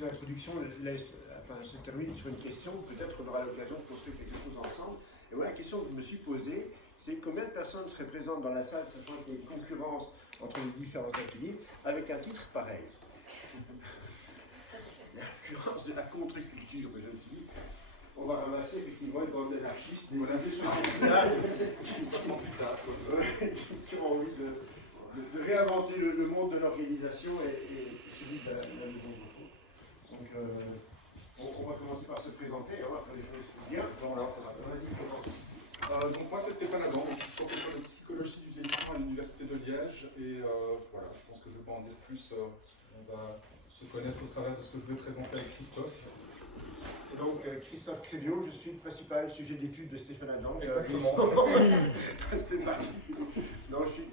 cette introduction se termine sur une question, peut-être on aura l'occasion de construire quelque chose ensemble. Et voilà, la question que je me suis posée, c'est combien de personnes seraient présentes dans la salle, sachant qu'il y a une concurrence entre les différents ateliers, avec un titre pareil. La concurrence de la contre-culture, mais je me suis dit, on va ramasser effectivement une bande d'anarchistes, des sociétés-là qui ont envie de réinventer le monde de l'organisation et celui de la maison de repos. Donc, on va commencer par se présenter, on va faire les choses bien. Vas-y, commence. Donc moi c'est Stéphane Adam, je suis professeur de psychologie du vieillissement à l'Université de Liège et voilà, je pense que je ne vais pas en dire plus, on va se connaître au travers de ce que je vais présenter avec Christophe. Et donc Christophe Créviot, je suis le principal sujet d'étude de Stéphane Adam. Exactement. C'est parti. Non, j'ai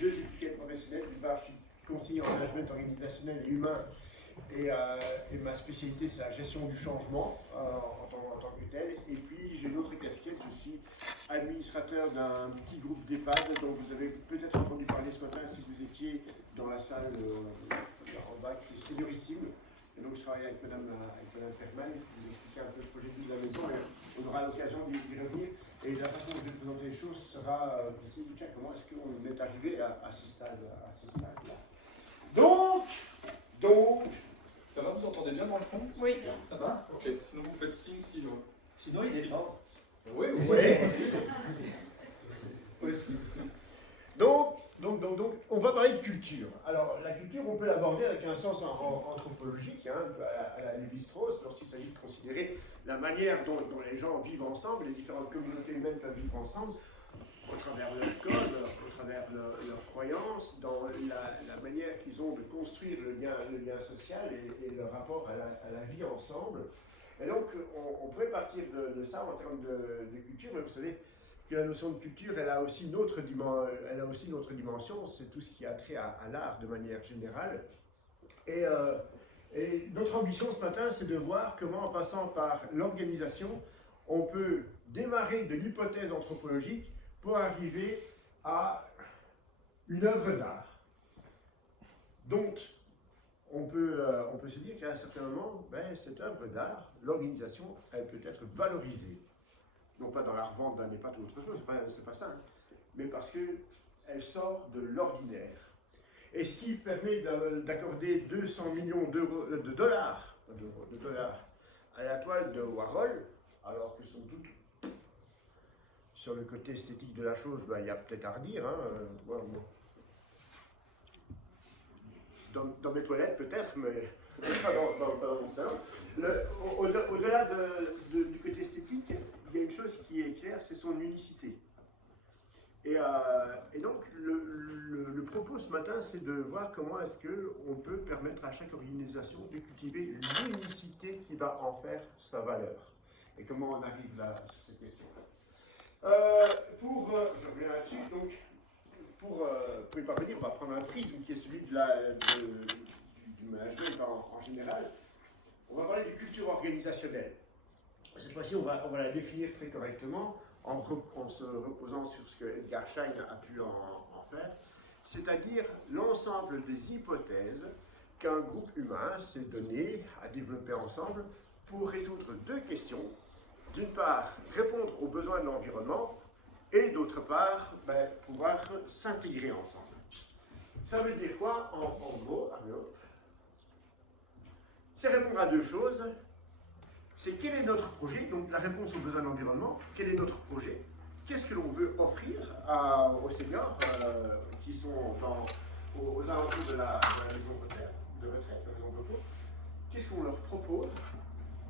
deux étiquettes professionnelles. D'une part, je suis conseiller en management organisationnel et humain. Et ma spécialité, c'est la gestion du changement en tant que tel. Et puis, j'ai une autre casquette, je suis administrateur d'un petit groupe d'EHPAD dont vous avez peut-être entendu parler ce matin si vous étiez dans la salle en bas, qui est seniorissime. Et donc, je travaille avec Madame Perman, qui vous expliquer un peu le projet de vie de la maison, mais on aura l'occasion d'y revenir. Et la façon dont je vais présenter les choses sera tiens, comment est-ce qu'on est arrivé à ce stade-là. Donc, ça va, vous entendez bien dans le fond? Oui. Ça va? Ok, sinon vous faites signe, sinon. Sinon, il est fort. Oui, aussi. Aussi. Donc, on va parler de culture. Alors, la culture, on peut l'aborder avec un sens anthropologique, à la Lévi-Strauss, lorsqu'il s'agit de considérer la manière dont les gens vivent ensemble, les différentes communautés humaines peuvent vivre ensemble, au travers de leur code, au travers de leurs croyances, dans la manière qu'ils ont de construire le lien social et le rapport à la vie ensemble. Et donc, on pourrait partir de ça en termes de culture, mais vous savez que la notion de culture, elle a aussi une autre dimension, c'est tout ce qui a trait à l'art de manière générale. Et notre ambition ce matin, c'est de voir comment, en passant par l'organisation, on peut démarrer de l'hypothèse anthropologique pour arriver à une œuvre d'art. Donc, on peut se dire qu'à un certain moment, cette œuvre d'art, l'organisation, elle peut être valorisée. Non pas dans la revente d'un EHPAD ou autre chose, c'est pas ça, hein, mais parce qu'elle sort de l'ordinaire. Et ce qui permet d'accorder 200 millions de dollars à la toile de Warhol, alors que sont toutes sur le côté esthétique de la chose, il y a peut-être à redire. Dans mes toilettes peut-être, mais pas dans mon sens. Au-delà du côté esthétique, il y a une chose qui est claire, c'est son unicité. Et donc, le propos ce matin, c'est de voir comment est-ce qu'on peut permettre à chaque organisation de cultiver l'unicité qui va en faire sa valeur. Et comment on arrive là, sur cette question-là. Je reviens là-dessus, donc, pour y parvenir, on va prendre un prisme qui est celui du management en général. On va parler de culture organisationnelle. Cette fois-ci, on va la définir très correctement en se reposant sur ce que Edgar Schein a pu en faire, c'est-à-dire l'ensemble des hypothèses qu'un groupe humain s'est donné à développer ensemble pour résoudre deux questions. D'une part, répondre aux besoins de l'environnement et d'autre part, pouvoir s'intégrer ensemble. Ça veut dire quoi en gros? C'est répondre à deux choses. C'est quel est notre projet, donc la réponse aux besoins de l'environnement, quel est notre projet, qu'est-ce que l'on veut offrir aux seniors qui sont aux alentours de la maison de retraite, la maison de repos, qu'est-ce qu'on leur propose,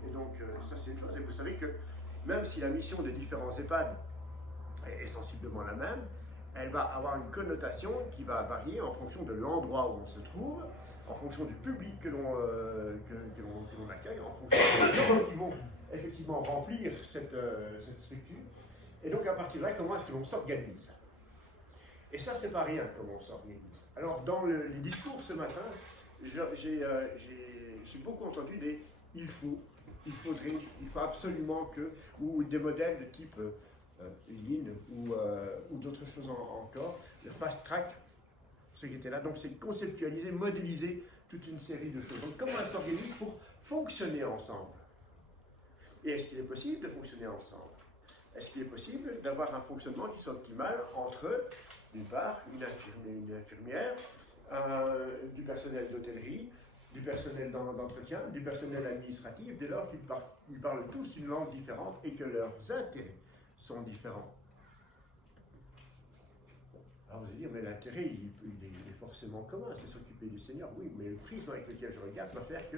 et donc ça c'est une chose, et vous savez que même si la mission des différents EHPAD est sensiblement la même, elle va avoir une connotation qui va varier en fonction de l'endroit où on se trouve, en fonction du public que l'on accueille, en fonction des gens qui vont effectivement remplir cette structure. Et donc à partir de là, comment est-ce que l'on s'organise? Et ça, c'est pas rien comment on s'organise. Alors dans les discours ce matin, j'ai beaucoup entendu des « il faut »,« il faudrait »,« il faut absolument que », ou des modèles de type Lean ou d'autres choses encore, le fast track, ce qui était là. Donc c'est conceptualiser, modéliser toute une série de choses. Donc comment elles s'organisent pour fonctionner ensemble? Et est-ce qu'il est possible de fonctionner ensemble? Est-ce qu'il est possible d'avoir un fonctionnement qui soit optimal entre, d'une part, une infirmière, du personnel d'hôtellerie, du personnel d'entretien, du personnel administratif, dès lors qu'ils parlent tous une langue différente et que leurs intérêts sont différents? Alors vous allez dire, mais l'intérêt, il est forcément commun, c'est s'occuper du Seigneur. Oui, mais le prisme avec lequel je regarde va faire que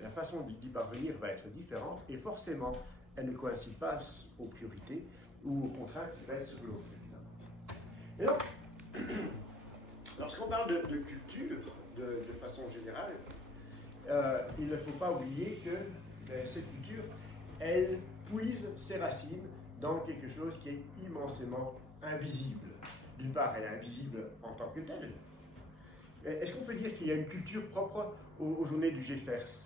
la façon d'y parvenir va être différente et forcément, elle ne coïncide pas aux priorités ou aux contraintes qui restent sur l'autre. Et donc, lorsqu'on parle de culture, de façon générale, il ne faut pas oublier que cette culture, elle puise ses racines dans quelque chose qui est immensément invisible. D'une part, elle est invisible en tant que telle. Est-ce qu'on peut dire qu'il y a une culture propre aux journées du GFERS?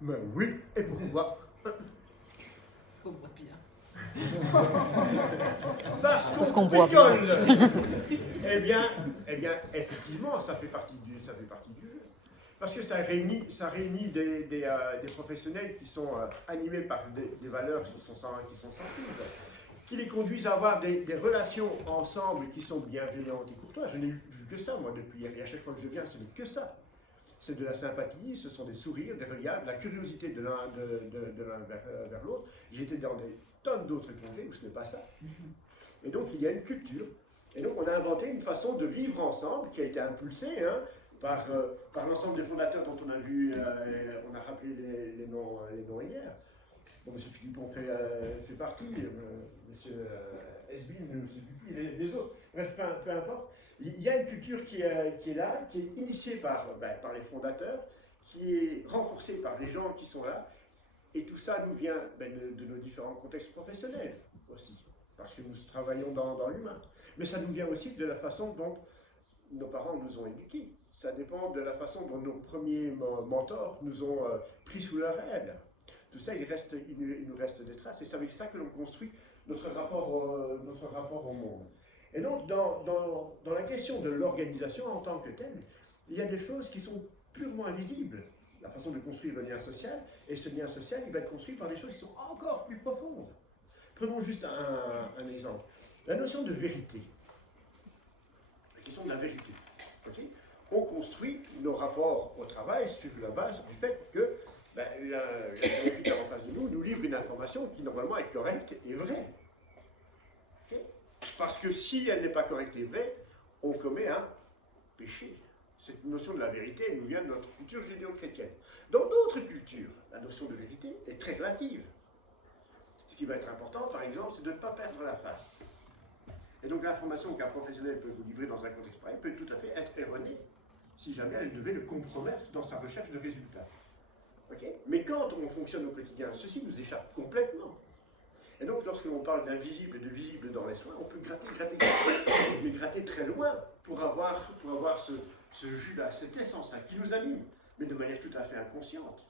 Ben oui, et pourquoi? Parce qu'on boit bien. Parce qu'on picole. Eh bien, effectivement, ça fait partie du jeu. Parce que ça réunit des professionnels qui sont animés par des valeurs qui sont sensibles, qui les conduisent à avoir des relations ensemble qui sont bienveillantes et courtoises. Je n'ai vu que ça, moi, depuis hier. Et à chaque fois que je viens, ce n'est que ça. C'est de la sympathie, ce sont des sourires, des regards, de la curiosité de l'un vers l'autre. J'ai été dans des tonnes d'autres congrès où ce n'est pas ça. Et donc, il y a une culture. Et donc, on a inventé une façon de vivre ensemble qui a été impulsée par l'ensemble des fondateurs dont on a vu, on a rappelé les noms hier. Bon, M. Philippon fait partie, M. Esbin, je ne sais plus qui, les autres. Bref, peu importe. Il y a une culture qui est là, qui est initiée par les fondateurs, qui est renforcée par les gens qui sont là. Et tout ça nous vient de nos différents contextes professionnels aussi, parce que nous travaillons dans l'humain. Mais ça nous vient aussi de la façon dont nos parents nous ont éduqués. Ça dépend de la façon dont nos premiers mentors nous ont pris sous leur aile. Tout ça, il nous reste des traces. Et c'est avec ça que l'on construit notre rapport au monde. Et donc, dans la question de l'organisation en tant que telle, il y a des choses qui sont purement invisibles. La façon de construire le lien social, et ce lien social, il va être construit par des choses qui sont encore plus profondes. Prenons juste un exemple. La notion de vérité. La question de la vérité. Okay? On construit nos rapports au travail sur la base du fait que l'interlocuteur en face de nous livre une information qui normalement est correcte et vraie. Okay? Parce que si elle n'est pas correcte et vraie, on commet un péché. Cette notion de la vérité nous vient de notre culture judéo-chrétienne. Dans d'autres cultures, la notion de vérité est très relative. Ce qui va être important, par exemple, c'est de ne pas perdre la face. Et donc l'information qu'un professionnel peut vous livrer dans un contexte pareil peut tout à fait être erronée, si jamais elle devait le compromettre dans sa recherche de résultats. Okay? Mais quand on fonctionne au quotidien, ceci nous échappe complètement. Et donc lorsque l'on parle d'invisible et de visible dans les soins, on peut gratter très loin pour avoir ce jus-là, cette essence-là qui nous anime, mais de manière tout à fait inconsciente.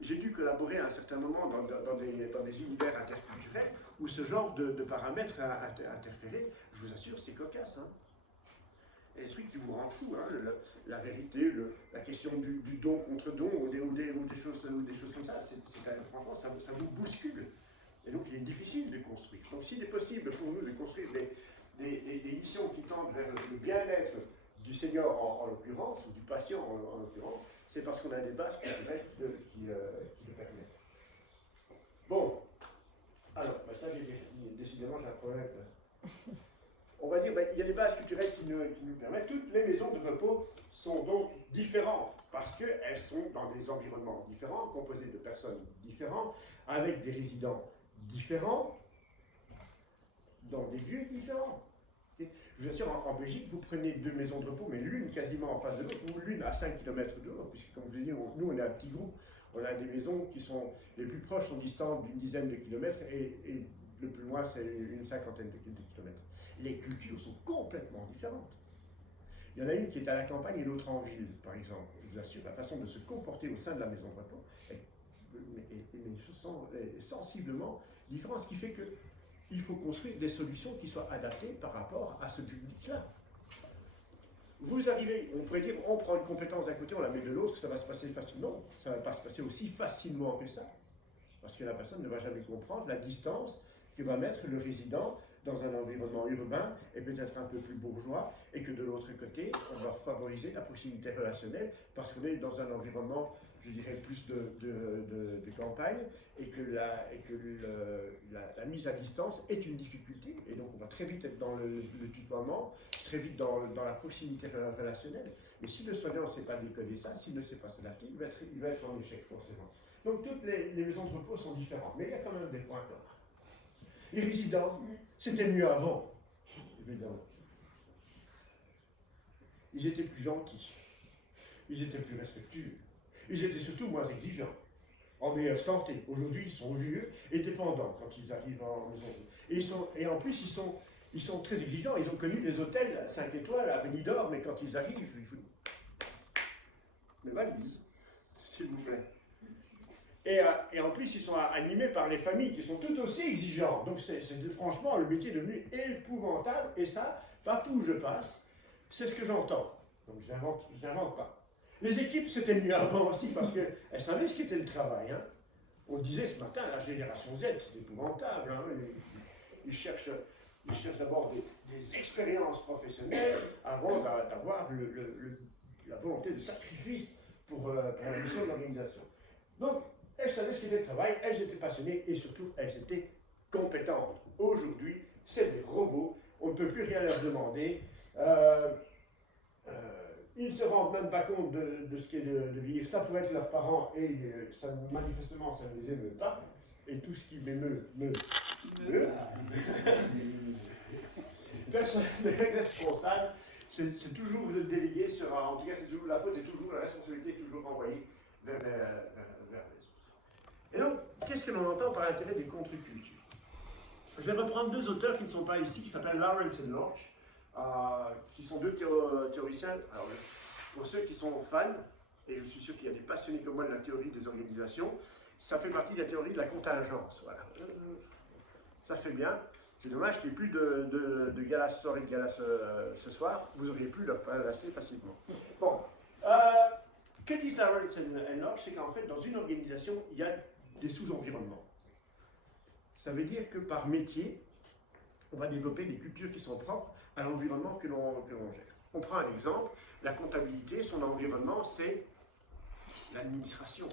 J'ai dû collaborer à un certain moment dans des univers interculturels où ce genre de paramètres a interféré. Je vous assure, c'est cocasse. Il y a des trucs qui vous rendent fou, la vérité, la question du don contre don ou des choses comme ça. Franchement, ça vous bouscule. Et donc, il est difficile de construire. Donc, s'il est possible pour nous de construire des missions qui tendent vers le bien-être du senior en l'occurrence, ou du patient en l'occurrence, c'est parce qu'on a des bases culturelles qui le permettent. Bon, alors, ça décidément j'ai un problème. On va dire, il y a des bases culturelles qui nous permettent. Toutes les maisons de repos sont donc différentes, parce qu'elles sont dans des environnements différents, composées de personnes différentes, avec des résidents différents, dans des lieux différents. Je vous assure, en Belgique, vous prenez deux maisons de repos, mais l'une quasiment en face de l'autre, ou l'une à 5 km de l'autre, puisque comme je vous ai dit, nous on est un petit groupe, on a des maisons qui sont, les plus proches sont distantes d'une dizaine de kilomètres, et le plus loin c'est une cinquantaine de kilomètres. Les cultures sont complètement différentes. Il y en a une qui est à la campagne et l'autre en ville, par exemple. Je vous assure, la façon de se comporter au sein de la maison de repos est sensiblement différente, ce qui fait que il faut construire des solutions qui soient adaptées par rapport à ce public-là. vous arrivez, on pourrait dire, on prend une compétence d'un côté, on la met de l'autre, ça va se passer facilement. Ça ne va pas se passer aussi facilement que ça. Parce que la personne ne va jamais comprendre la distance que va mettre le résident dans un environnement urbain et peut-être un peu plus bourgeois, et que de l'autre côté, on va favoriser la proximité relationnelle parce qu'on est dans un environnement, je dirais, plus de campagne, et que, la mise à distance est une difficulté, et donc on va très vite être dans le tutoiement, très vite dans la proximité relationnelle. Mais si le soignant ne sait pas décoder ça, s'il ne sait pas s'adapter, il va être en échec forcément. Donc toutes les maisons de repos sont différentes, mais il y a quand même des points communs. Les résidents, c'était mieux avant, évidemment. Ils étaient plus gentils, ils étaient plus respectueux, ils étaient surtout moins exigeants, en meilleure santé. Aujourd'hui, ils sont vieux et dépendants quand ils arrivent en maison. Et en plus, ils sont très exigeants. Ils ont connu les hôtels 5 étoiles à Benidorm, mais quand ils arrivent, il faut... Mes valises, s'il vous plaît. Et en plus, ils sont animés par les familles qui sont tout aussi exigeantes. Donc, franchement, le métier est devenu épouvantable. Et ça, partout où je passe, c'est ce que j'entends. Donc, je n'invente pas. Les équipes, c'était mieux avant aussi parce qu'elles savaient ce qu'était le travail. Hein. On disait ce matin, la génération Z, c'est épouvantable. Hein. Ils cherchent d'abord des expériences professionnelles avant d'avoir la volonté de sacrifice pour la mission de l'organisation. Donc, elles savaient ce qu'était le travail, elles étaient passionnées et surtout, elles étaient compétentes. Aujourd'hui, c'est des robots, on ne peut plus rien leur demander. Ils ne se rendent même pas compte de ce qu'est de vivre. Ça pourrait être leurs parents et manifestement, ça ne les émeut pas. Et tout ce qui m'émeut, personne n'est responsable. C'est toujours le délégué sera, en tout cas, c'est toujours la faute et toujours la responsabilité est toujours renvoyée vers les autres. Et donc, qu'est-ce que l'on entend par l'intérêt des contre-cultures? Je vais reprendre deux auteurs qui ne sont pas ici, qui s'appellent Lawrence et Lorch, qui sont deux théoriciens. Alors, pour ceux qui sont fans, et je suis sûr qu'il y a des passionnés comme moi de la théorie des organisations, ça fait partie de la théorie de la contingence. Voilà. Ça fait bien. C'est dommage qu'il n'y ait plus de galas ce soir et de galas ce soir. Vous auriez pu leur parler assez facilement. Bon. Que disent Lawrence et Lorch, c'est qu'en fait, dans une organisation, il y a des sous-environnements. Ça veut dire que par métier, on va développer des cultures qui sont propres à l'environnement que l'on gère. On prend un exemple, la comptabilité, son environnement, c'est l'administration.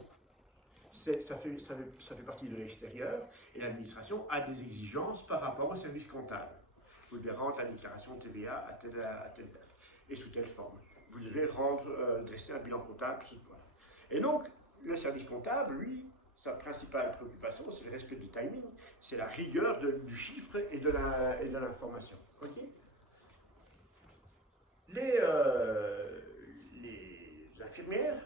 Ça fait partie de l'extérieur, et l'administration a des exigences par rapport au service comptable. Vous devez rendre la déclaration TVA à telle date, et sous telle forme. Vous devez dresser un bilan comptable, voilà. Et donc, le service comptable, lui, sa principale préoccupation, c'est le respect du timing, c'est la rigueur du chiffre et de l'information. Okay. Les infirmières,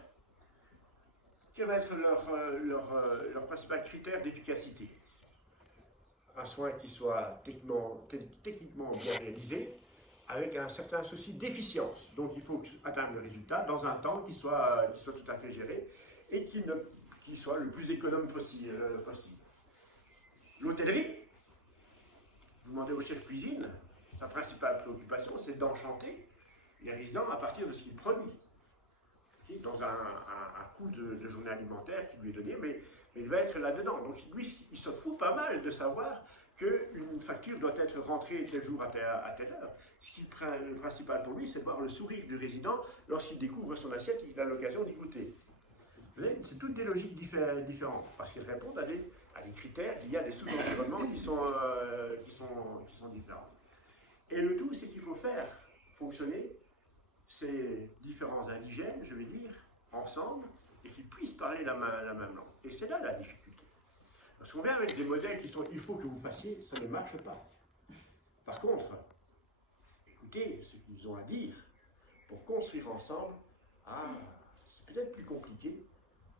quel va être leur principal critère d'efficacité? Un soin qui soit techniquement bien réalisé, avec un certain souci d'efficience. Donc il faut atteindre le résultat dans un temps qui soit tout à fait géré et qui soit le plus économe possible. L'hôtellerie, vous demandez au chef cuisine, sa principale préoccupation, c'est d'enchanter les résidents à partir de ce qu'il produit. Dans un coût de journée alimentaire qui lui est donné, mais il va être là-dedans. Donc lui, il se fout pas mal de savoir qu'une facture doit être rentrée tel jour à telle heure. Ce qui est le principal pour lui, c'est de voir le sourire du résident lorsqu'il découvre son assiette et qu'il a l'occasion d'y goûter. C'est toutes des logiques différentes, parce qu'elles répondent à des critères, il y a des sous-environnements qui sont différents. Et le tout, c'est qu'il faut faire fonctionner ces différents indigènes, je vais dire, ensemble, et qu'ils puissent parler la même langue. Et c'est là la difficulté. Parce qu'on vient avec des modèles qui sont « il faut que vous fassiez », ça ne marche pas. Par contre, écoutez ce qu'ils ont à dire pour construire ensemble. C'est peut-être plus compliqué,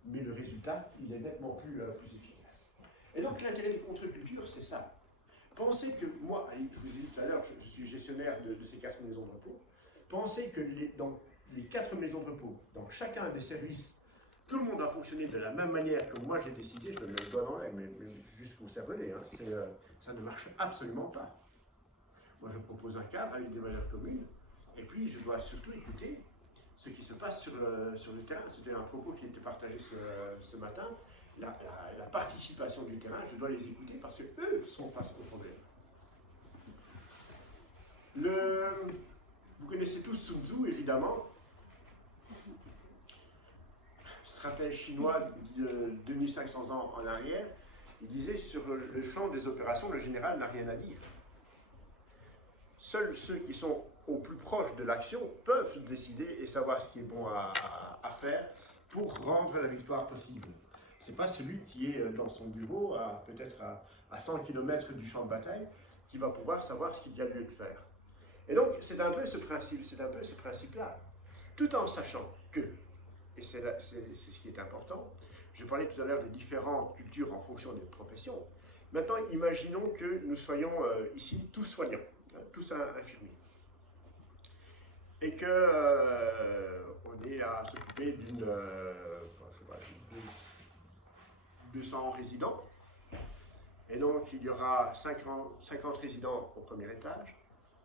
mais le résultat, il est nettement plus efficace. Et donc l'intérêt des contre-cultures, c'est ça. Pensez que moi, je vous ai dit tout à l'heure, je suis gestionnaire de ces 4 maisons de repos. Pensez que dans les 4 maisons de repos, dans chacun des services, tout le monde a fonctionné de la même manière que moi j'ai décidé, je me mets le doigt dans l'œil, mais jusqu'au cervelet, hein, ça ne marche absolument pas. Moi je propose un cadre avec des valeurs communes, Et puis, je dois surtout écouter ce qui se passe sur le terrain. C'était un propos qui était partagé ce matin. La participation du terrain, je dois les écouter parce qu'eux sont face au problème. Vous connaissez tous Sun Tzu, évidemment. Stratège chinois de 2500 ans en arrière. Il disait sur le champ des opérations, le général n'a rien à dire. Seuls ceux qui sont au plus proche de l'action peuvent décider et savoir ce qui est bon à faire pour rendre la victoire possible. Ce n'est pas celui qui est dans son bureau, peut-être à 100 km du champ de bataille, qui va pouvoir savoir ce qu'il y a lieu de faire. Et donc, c'est un peu ce principe-là, tout en sachant que, et c'est ce qui est important, je parlais tout à l'heure des différentes cultures en fonction des professions. Maintenant, imaginons que nous soyons ici tous soignants, tous infirmiers, et qu'on est à s'occuper d'une 200 résidents, et donc il y aura 50 résidents au premier étage,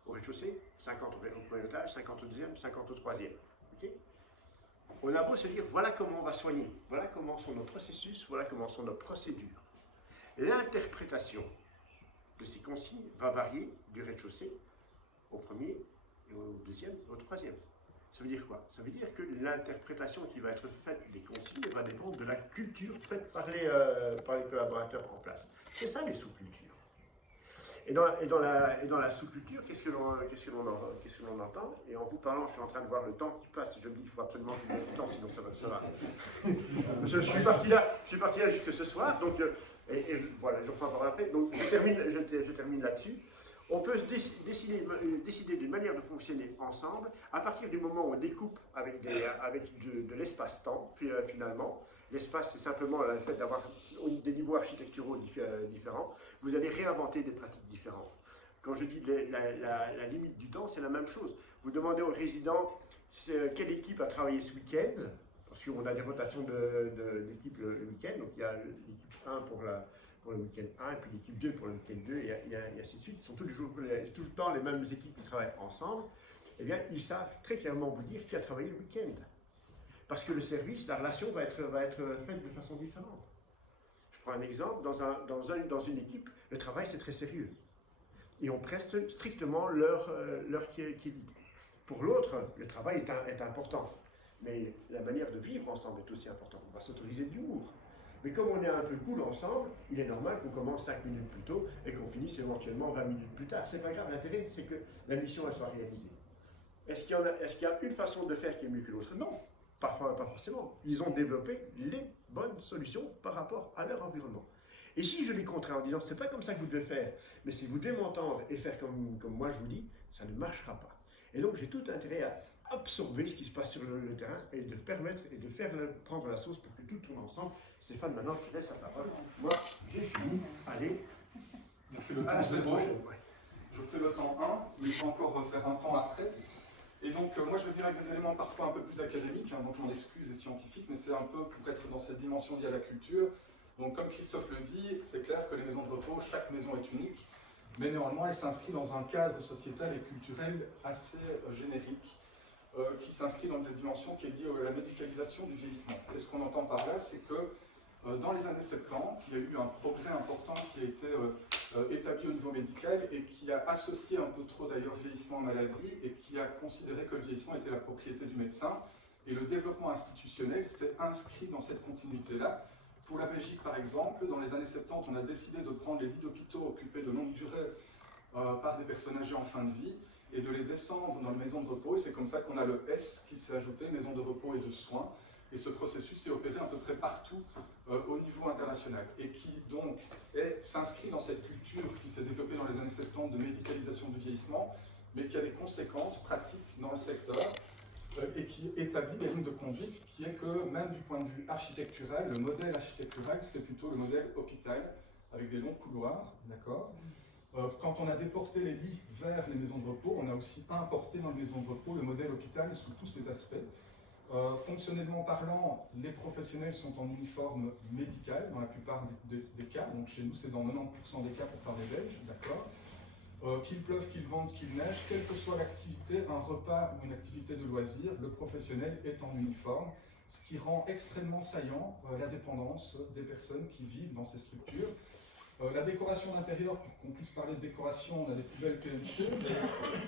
au rez-de-chaussée, 50 au premier étage, 50 au deuxième, 50 au troisième. Okay? On a beau se dire, voilà comment on va soigner, voilà comment sont nos processus, voilà comment sont nos procédures. L'interprétation de ces consignes va varier du rez-de-chaussée au premier, et au deuxième, et au troisième. Ça veut dire quoi? Ça veut dire que l'interprétation qui va être faite des consignes va dépendre de la culture faite par les collaborateurs en place. C'est ça les sous-cultures. Et dans la sous-culture, qu'est-ce que l'on entend? Et en vous parlant, je suis en train de voir le temps qui passe, et je me dis qu'il faut absolument que je mette du temps, sinon ça va. je suis parti là jusque ce soir, donc, voilà, je reprends par après. Donc je termine là-dessus. On peut décider d'une manière de fonctionner ensemble à partir du moment où on découpe avec de l'espace-temps, finalement. L'espace, c'est simplement le fait d'avoir des niveaux architecturaux différents. Vous allez réinventer des pratiques différentes. Quand je dis la limite du temps, c'est la même chose. Vous demandez aux résidents quelle équipe a travaillé ce week-end, parce qu'on a des rotations d'équipes le week-end, donc il y a l'équipe 1 pour le week-end 1, et puis l'équipe 2 pour le week-end 2, et ainsi de suite. Ce sont tout le temps les mêmes équipes qui travaillent ensemble. Eh bien, ils savent très clairement vous dire qui a travaillé le week-end. Parce que le service, la relation va être faite de façon différente. Je prends un exemple, dans une équipe, le travail c'est très sérieux. Et on preste strictement l'heure qui est dite. Pour l'autre, le travail est important. Mais la manière de vivre ensemble est aussi importante. On va s'autoriser de l'humour. Mais comme on est un peu cool ensemble, il est normal qu'on commence 5 minutes plus tôt et qu'on finisse éventuellement 20 minutes plus tard. C'est pas grave, l'intérêt c'est que la mission elle soit réalisée. Est-ce qu'il y a une façon de faire qui est mieux que l'autre? Non, pas forcément. Ils ont développé les bonnes solutions par rapport à leur environnement. Et si je les contrains en disant c'est pas comme ça que vous devez faire, mais si vous devez m'entendre et faire comme moi je vous dis, ça ne marchera pas. Et donc j'ai tout intérêt à absorber ce qui se passe sur le terrain et de permettre et de faire prendre la sauce pour que tout tourne ensemble. Stéphane, maintenant je te laisse la parole. Moi, j'ai fini. Allez. C'est le temps 0. Je fais le temps 1, mais je vais encore refaire un temps après. Et donc, moi je vais venir avec des éléments parfois un peu plus académiques, donc je m'en excuse, et scientifiques, mais c'est un peu pour être dans cette dimension liée à la culture. Donc, comme Christophe le dit, c'est clair que les maisons de repos, chaque maison est unique, mais néanmoins elle s'inscrit dans un cadre sociétal et culturel assez générique, qui s'inscrit dans une dimension qui est liée à la médicalisation du vieillissement. Et ce qu'on entend par là, c'est que dans les années 70, il y a eu un progrès important qui a été établi au niveau médical et qui a associé un peu trop d'ailleurs vieillissement à maladie et qui a considéré que le vieillissement était la propriété du médecin. Et le développement institutionnel s'est inscrit dans cette continuité-là. Pour la Belgique, par exemple, dans les années 70, on a décidé de prendre les lits d'hôpitaux occupés de longue durée par des personnes âgées en fin de vie et de les descendre dans les maisons de repos. Et c'est comme ça qu'on a le S qui s'est ajouté, maison de repos et de soins. Et ce processus s'est opéré à peu près partout au niveau international et qui donc s'inscrit dans cette culture qui s'est développée dans les années 70 de médicalisation du vieillissement, mais qui a des conséquences pratiques dans le secteur et qui établit des lignes de conduite qui est que même du point de vue architectural, le modèle architectural c'est plutôt le modèle hôpital avec des longs couloirs, d'accord. Quand on a déporté les lits vers les maisons de repos, on a aussi importé dans les maisons de repos le modèle hôpital sous tous ses aspects. Fonctionnellement parlant, les professionnels sont en uniforme médical dans la plupart des cas, donc chez nous c'est dans 90% des cas pour parler belge, d'accord. Qu'il pleuve, qu'il vente, qu'il neige, quelle que soit l'activité, un repas ou une activité de loisir, le professionnel est en uniforme, ce qui rend extrêmement saillant la dépendance des personnes qui vivent dans ces structures. La décoration d'intérieur, pour qu'on puisse parler de décoration, on a des poubelles PLC,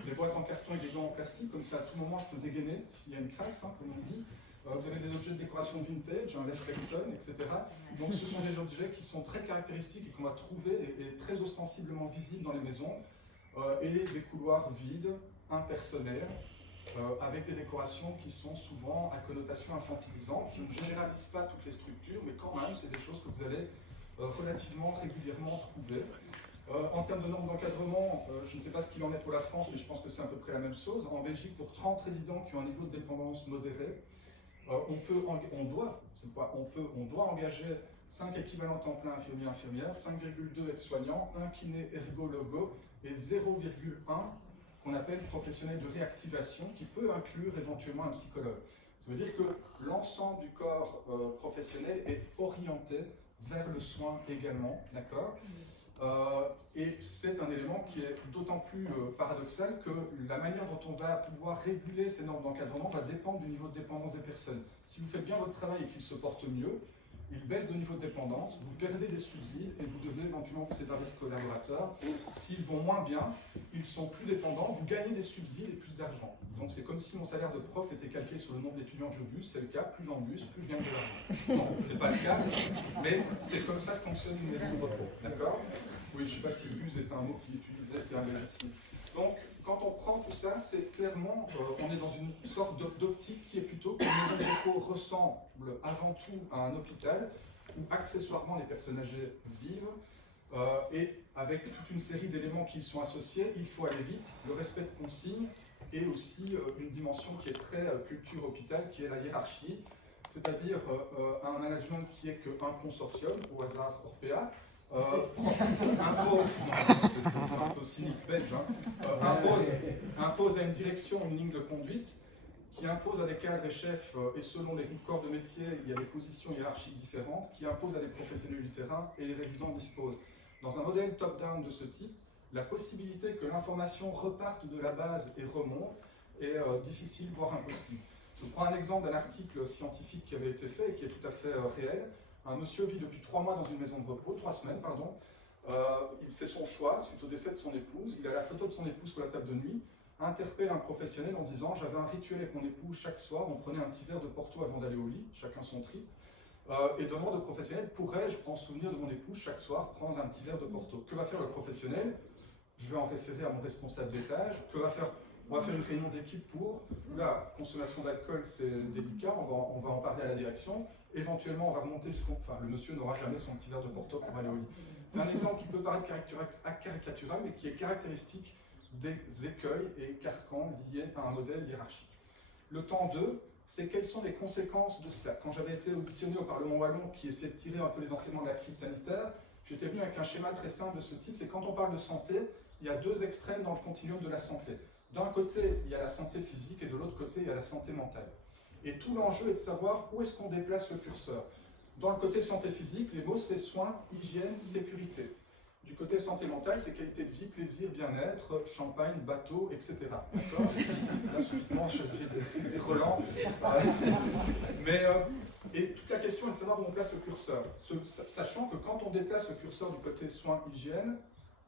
des boîtes en carton et des gants en plastique, comme ça à tout moment je peux dégainer s'il y a une crasse, hein, comme on dit. Vous avez des objets de décoration vintage, un Lefrexon, etc. Donc ce sont des objets qui sont très caractéristiques et qu'on va trouver et très ostensiblement visibles dans les maisons, et des couloirs vides, impersonnels, avec des décorations qui sont souvent à connotation infantilisante. Je ne généralise pas toutes les structures, mais quand même, c'est des choses que vous allez relativement régulièrement trouver. En termes de normes d'encadrement, je ne sais pas ce qu'il en est pour la France, mais je pense que c'est à peu près la même chose. En Belgique, pour 30 résidents qui ont un niveau de dépendance modéré, on doit engager 5 équivalents temps plein infirmiers-infirmières, 5,2 aides-soignants, 1 kiné ergologo et 0,1 qu'on appelle professionnel de réactivation, qui peut inclure éventuellement un psychologue. Ça veut dire que l'ensemble du corps professionnel est orienté vers le soin également, d'accord ? Et c'est un élément qui est d'autant plus paradoxal que la manière dont on va pouvoir réguler ces normes d'encadrement va dépendre du niveau de dépendance des personnes. Si vous faites bien votre travail et qu'ils se portent mieux, ils baissent de niveau de dépendance, vous perdez des subsides et vous devez éventuellement vous séparer de collaborateurs. S'ils vont moins bien, ils sont plus dépendants, vous gagnez des subsides et plus d'argent. Donc c'est comme si mon salaire de prof était calqué sur le nombre d'étudiants que je bus, c'est le cas, plus j'en bus, plus je gagne de l'argent. Non, c'est pas le cas, mais c'est comme ça que fonctionne une maison de repos. D'accord ? Oui, je ne sais pas si bus est un mot qui est utilisé, c'est un légicide. Donc, quand on prend tout ça, c'est clairement, on est dans une sorte d'optique qui est plutôt qu'une maison de repos ressemble avant tout à un hôpital où accessoirement les personnes âgées vivent et avec toute une série d'éléments qui y sont associés, il faut aller vite, le respect de consignes et aussi une dimension qui est très culture hôpital, qui est la hiérarchie, c'est-à-dire un management qui est qu'un consortium, au hasard Orpea, impose, c'est un peu cynique belge, hein, impose à une direction une ligne de conduite qui impose à des cadres et chefs, et selon les corps de métier, il y a des positions hiérarchiques différentes, qui impose à des professionnels du terrain et les résidents disposent. Dans un modèle top-down de ce type, la possibilité que l'information reparte de la base et remonte est difficile, voire impossible. Je prends un exemple d'un article scientifique qui avait été fait et qui est tout à fait réel. Un monsieur vit depuis 3 mois dans une maison de repos, 3 semaines, pardon. C'est son choix, suite au décès de son épouse. Il a la photo de son épouse sur la table de nuit, interpelle un professionnel en disant « J'avais un rituel avec mon épouse, chaque soir, on prenait un petit verre de Porto avant d'aller au lit, chacun son tri. Et demande au professionnel « Pourrais-je, en souvenir de mon épouse, chaque soir, prendre un petit verre de Porto ?» Que va faire le professionnel? Je vais en référer à mon responsable d'étage. Que va faire? On va faire une réunion d'équipe pour, la consommation d'alcool c'est délicat, on va en parler à la direction. Éventuellement, on va remonter jusqu'au... Enfin, le monsieur n'aura jamais son petit verre de Porto pour aller au lit. C'est un exemple qui peut paraître caricatural, mais qui est caractéristique des écueils et carcans liés à un modèle hiérarchique. Le temps 2, c'est quelles sont les conséquences de cela. Quand j'avais été auditionné au Parlement wallon, qui essayait de tirer un peu les enseignements de la crise sanitaire, j'étais venu avec un schéma très simple de ce type, c'est quand on parle de santé, il y a 2 extrêmes dans le continuum de la santé. D'un côté, il y a la santé physique et de l'autre côté, il y a la santé mentale. Et tout l'enjeu est de savoir où est-ce qu'on déplace le curseur. Dans le côté santé physique, les mots c'est soins, hygiène, sécurité. Du côté santé mentale, c'est qualité de vie, plaisir, bien-être, champagne, bateau, etc. D'accord? Là, subitement, j'ai des relents. Et toute la question est de savoir où on place le curseur. Sachant que quand on déplace le curseur du côté soins, hygiène,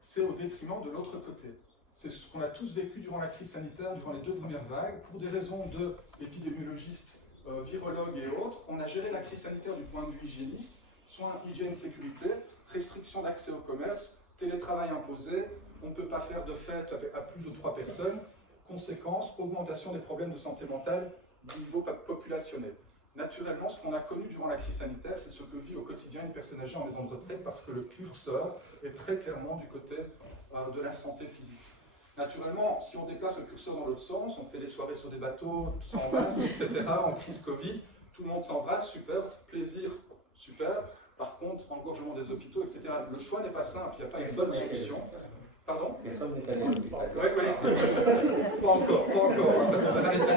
c'est au détriment de l'autre côté. C'est ce qu'on a tous vécu durant la crise sanitaire, durant les 2 premières vagues. Pour des raisons d'épidémiologistes, virologues et autres, on a géré la crise sanitaire du point de vue hygiéniste, soins, hygiène, sécurité, restriction d'accès au commerce, télétravail imposé, on ne peut pas faire de fête à plus de 3 personnes. Conséquence, augmentation des problèmes de santé mentale du niveau populationnel. Naturellement, ce qu'on a connu durant la crise sanitaire, c'est ce que vit au quotidien une personne âgée en maison de retraite parce que le curseur est très clairement du côté de la santé physique. Naturellement, si on déplace le curseur dans l'autre sens, on fait des soirées sur des bateaux, tout s'embrasse, etc. En crise Covid, tout le monde s'embrasse, super, plaisir, super. Par contre, engorgement des hôpitaux, etc. Le choix n'est pas simple, il n'y a pas une bonne solution. Pardon? Personne n'est allé à l'hôpital. Pas encore.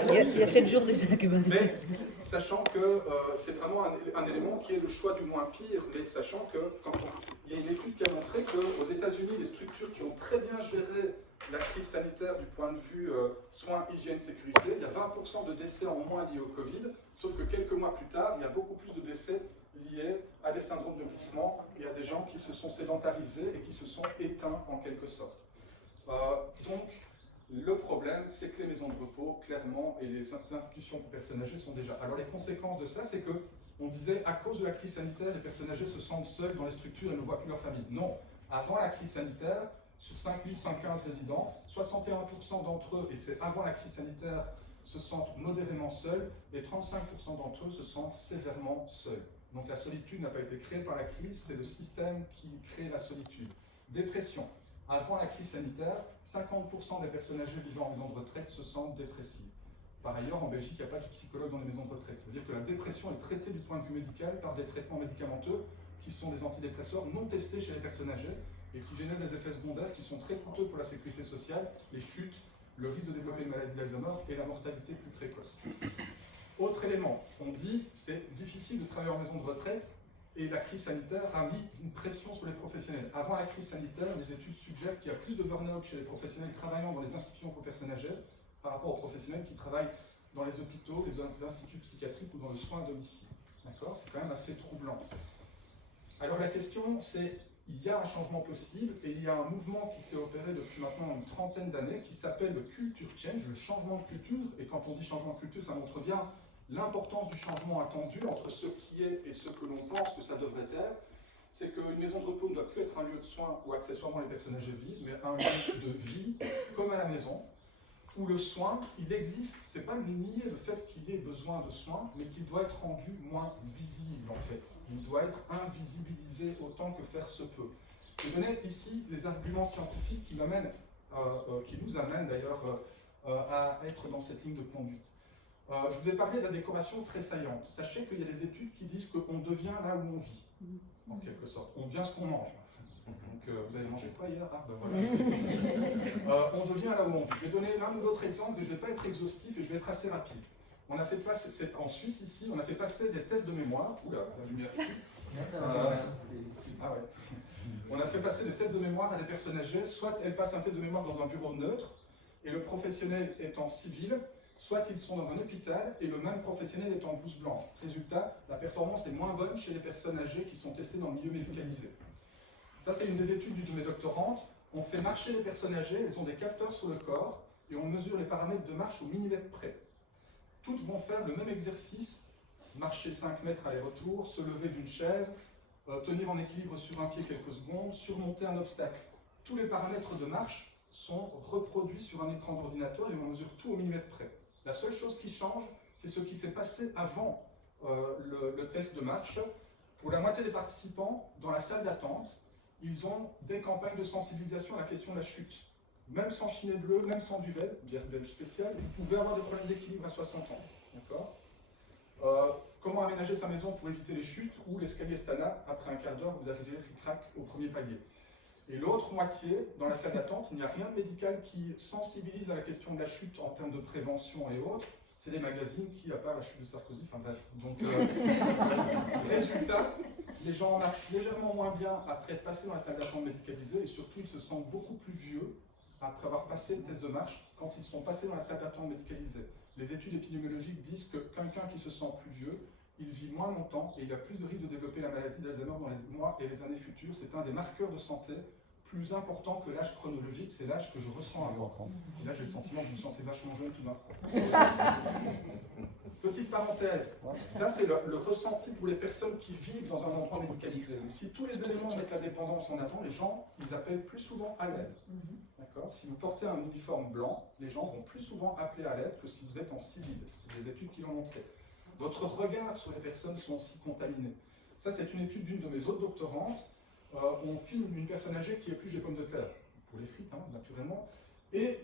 Il y a 7 jours déjà que... sachant que c'est vraiment un élément qui est le choix du moins pire, mais sachant que il y a une étude qui a montré qu'aux États-Unis, les structures qui ont très bien géré la crise sanitaire du point de vue soins, hygiène, sécurité, il y a 20% de décès en moins liés au Covid, sauf que quelques mois plus tard, il y a beaucoup plus de décès liés à des syndromes de glissement et à des gens qui se sont sédentarisés et qui se sont éteints en quelque sorte. Donc, le problème, c'est que les maisons de repos, clairement, et les institutions pour personnes âgées sont déjà. Alors, les conséquences de ça, c'est que on disait, à cause de la crise sanitaire, les personnes âgées se sentent seules dans les structures et ne voient plus leur famille. Non. Avant la crise sanitaire, sur 5115 résidents, 61% d'entre eux, et c'est avant la crise sanitaire, se sentent modérément seuls, et 35% d'entre eux se sentent sévèrement seuls. Donc la solitude n'a pas été créée par la crise, c'est le système qui crée la solitude. Dépression. Avant la crise sanitaire, 50% des personnes âgées vivant en maison de retraite se sentent dépressives. Par ailleurs, en Belgique, il n'y a pas de psychologue dans les maisons de retraite. C'est-à-dire que la dépression est traitée du point de vue médical par des traitements médicamenteux qui sont des antidépresseurs non testés chez les personnes âgées et qui génèrent des effets secondaires qui sont très coûteux pour la sécurité sociale, les chutes, le risque de développer une maladie d'Alzheimer et la mortalité plus précoce. Autre élément, on dit c'est difficile de travailler en maison de retraite et la crise sanitaire a mis une pression sur les professionnels. Avant la crise sanitaire, les études suggèrent qu'il y a plus de burn-out chez les professionnels travaillant dans les institutions pour personnes âgées par rapport aux professionnels qui travaillent dans les hôpitaux, les instituts psychiatriques ou dans le soin à domicile. D'accord ? C'est quand même assez troublant. Alors la question c'est, il y a un changement possible et il y a un mouvement qui s'est opéré depuis maintenant une trentaine d'années qui s'appelle le culture change, le changement de culture. Et quand on dit changement de culture, ça montre bien l'importance du changement attendu entre ce qui est et ce que l'on pense que ça devrait être. C'est qu'une maison de repos ne doit plus être un lieu de soins où accessoirement les personnes âgées vivent, mais un lieu de vie comme à la maison, où le soin, il existe, c'est pas nier le fait qu'il ait besoin de soins, mais qu'il doit être rendu moins visible en fait. Il doit être invisibilisé autant que faire se peut. Je donne ici les arguments scientifiques qui nous amènent d'ailleurs à être dans cette ligne de conduite. Je vous ai parlé de la décoration très saillante. Sachez qu'il y a des études qui disent qu'on devient là où on vit, en quelque sorte. On devient ce qu'on mange. Donc, vous avez mangé quoi hier? Ah, ben voilà. On devient là où on vit. Je vais donner l'un ou l'autre exemple, et je ne vais pas être exhaustif et je vais être assez rapide. On a fait passer, c'est en Suisse ici, on a fait passer des tests de mémoire. Oula, la lumière. Ah ouais. On a fait passer des tests de mémoire à des personnes âgées. Soit elles passent un test de mémoire dans un bureau neutre, et le professionnel est en civil, soit ils sont dans un hôpital, et le même professionnel est en blouse blanche. Résultat, la performance est moins bonne chez les personnes âgées qui sont testées dans le milieu médicalisé. Ça, c'est une des études d'une de mes doctorantes. On fait marcher les personnes âgées, elles ont des capteurs sur le corps, et on mesure les paramètres de marche au millimètre près. Toutes vont faire le même exercice, marcher 5 mètres aller-retour, se lever d'une chaise, tenir en équilibre sur un pied quelques secondes, surmonter un obstacle. Tous les paramètres de marche sont reproduits sur un écran d'ordinateur et on mesure tout au millimètre près. La seule chose qui change, c'est ce qui s'est passé avant le test de marche. Pour la moitié des participants, dans la salle d'attente, ils ont des campagnes de sensibilisation à la question de la chute. Même sans chinet bleu, même sans duvet, bière belge spéciale, vous pouvez avoir des problèmes d'équilibre à 60 ans. D'accord ? Comment aménager sa maison pour éviter les chutes ou l'escalier Stana, après un quart d'heure, vous arrivez ric-rac au premier palier. Et l'autre moitié, dans la salle d'attente, il n'y a rien de médical qui sensibilise à la question de la chute en termes de prévention et autres. C'est les magazines qui, à part la chute de Sarkozy, enfin bref. Donc, résultat, les gens marchent légèrement moins bien après être passés dans la salle d'attente médicalisée et surtout, ils se sentent beaucoup plus vieux après avoir passé le test de marche quand ils sont passés dans la salle d'attente médicalisée. Les études épidémiologiques disent que quelqu'un qui se sent plus vieux, il vit moins longtemps et il a plus de risque de développer la maladie d'Alzheimer dans les mois et les années futures. C'est un des marqueurs de santé plus important que l'âge chronologique, c'est l'âge que je ressens avant. Et là, j'ai le sentiment que vous me sentez vachement jeune tout d'un coup. Petite parenthèse, ça c'est le ressenti pour les personnes qui vivent dans un endroit médicalisé. Si tous les éléments mettent la dépendance en avant, les gens, ils appellent plus souvent à l'aide. D'accord ? Si vous portez un uniforme blanc, les gens vont plus souvent appeler à l'aide que si vous êtes en civil. C'est des études qui l'ont montré. Votre regard sur les personnes sont aussi contaminés. Ça, c'est une étude d'une de mes autres doctorantes. On filme une personne âgée qui épluche des pommes de terre, pour les frites, hein, naturellement, et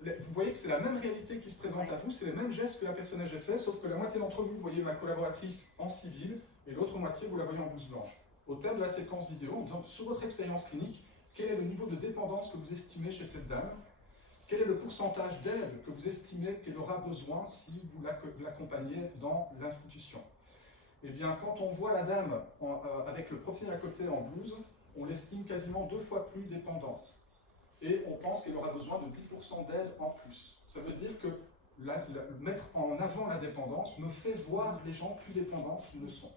vous voyez que c'est la même réalité qui se présente à vous, c'est les mêmes gestes que la personne âgée fait, sauf que la moitié d'entre vous voyez ma collaboratrice en civil, et l'autre moitié, vous la voyez en blouse blanche. Au terme de la séquence vidéo, en disant, sur votre expérience clinique, quel est le niveau de dépendance que vous estimez chez cette dame? quel est le pourcentage d'aide que vous estimez qu'elle aura besoin si vous l'accompagnez dans l'institution? Eh bien, quand on voit la dame avec le profil à côté en blouse, on l'estime quasiment 2 fois plus dépendante. Et on pense qu'elle aura besoin de 10% d'aide en plus. Ça veut dire que mettre en avant la dépendance me fait voir les gens plus dépendants qu'ils ne sont.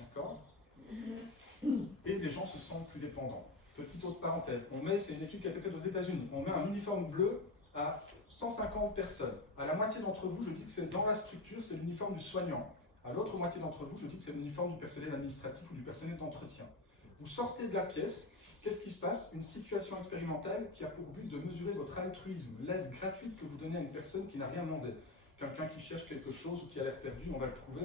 D'accord? Et les gens se sentent plus dépendants. Petite autre parenthèse, c'est une étude qui a été faite aux États-Unis. On met un uniforme bleu à 150 personnes. À la moitié d'entre vous, je dis que c'est dans la structure, c'est l'uniforme du soignant. À l'autre moitié d'entre vous, je dis que c'est l'uniforme du personnel administratif ou du personnel d'entretien. Vous sortez de la pièce, qu'est-ce qui se passe? Une situation expérimentale qui a pour but de mesurer votre altruisme, l'aide gratuite que vous donnez à une personne qui n'a rien demandé. Quelqu'un qui cherche quelque chose ou qui a l'air perdu, on va le trouver.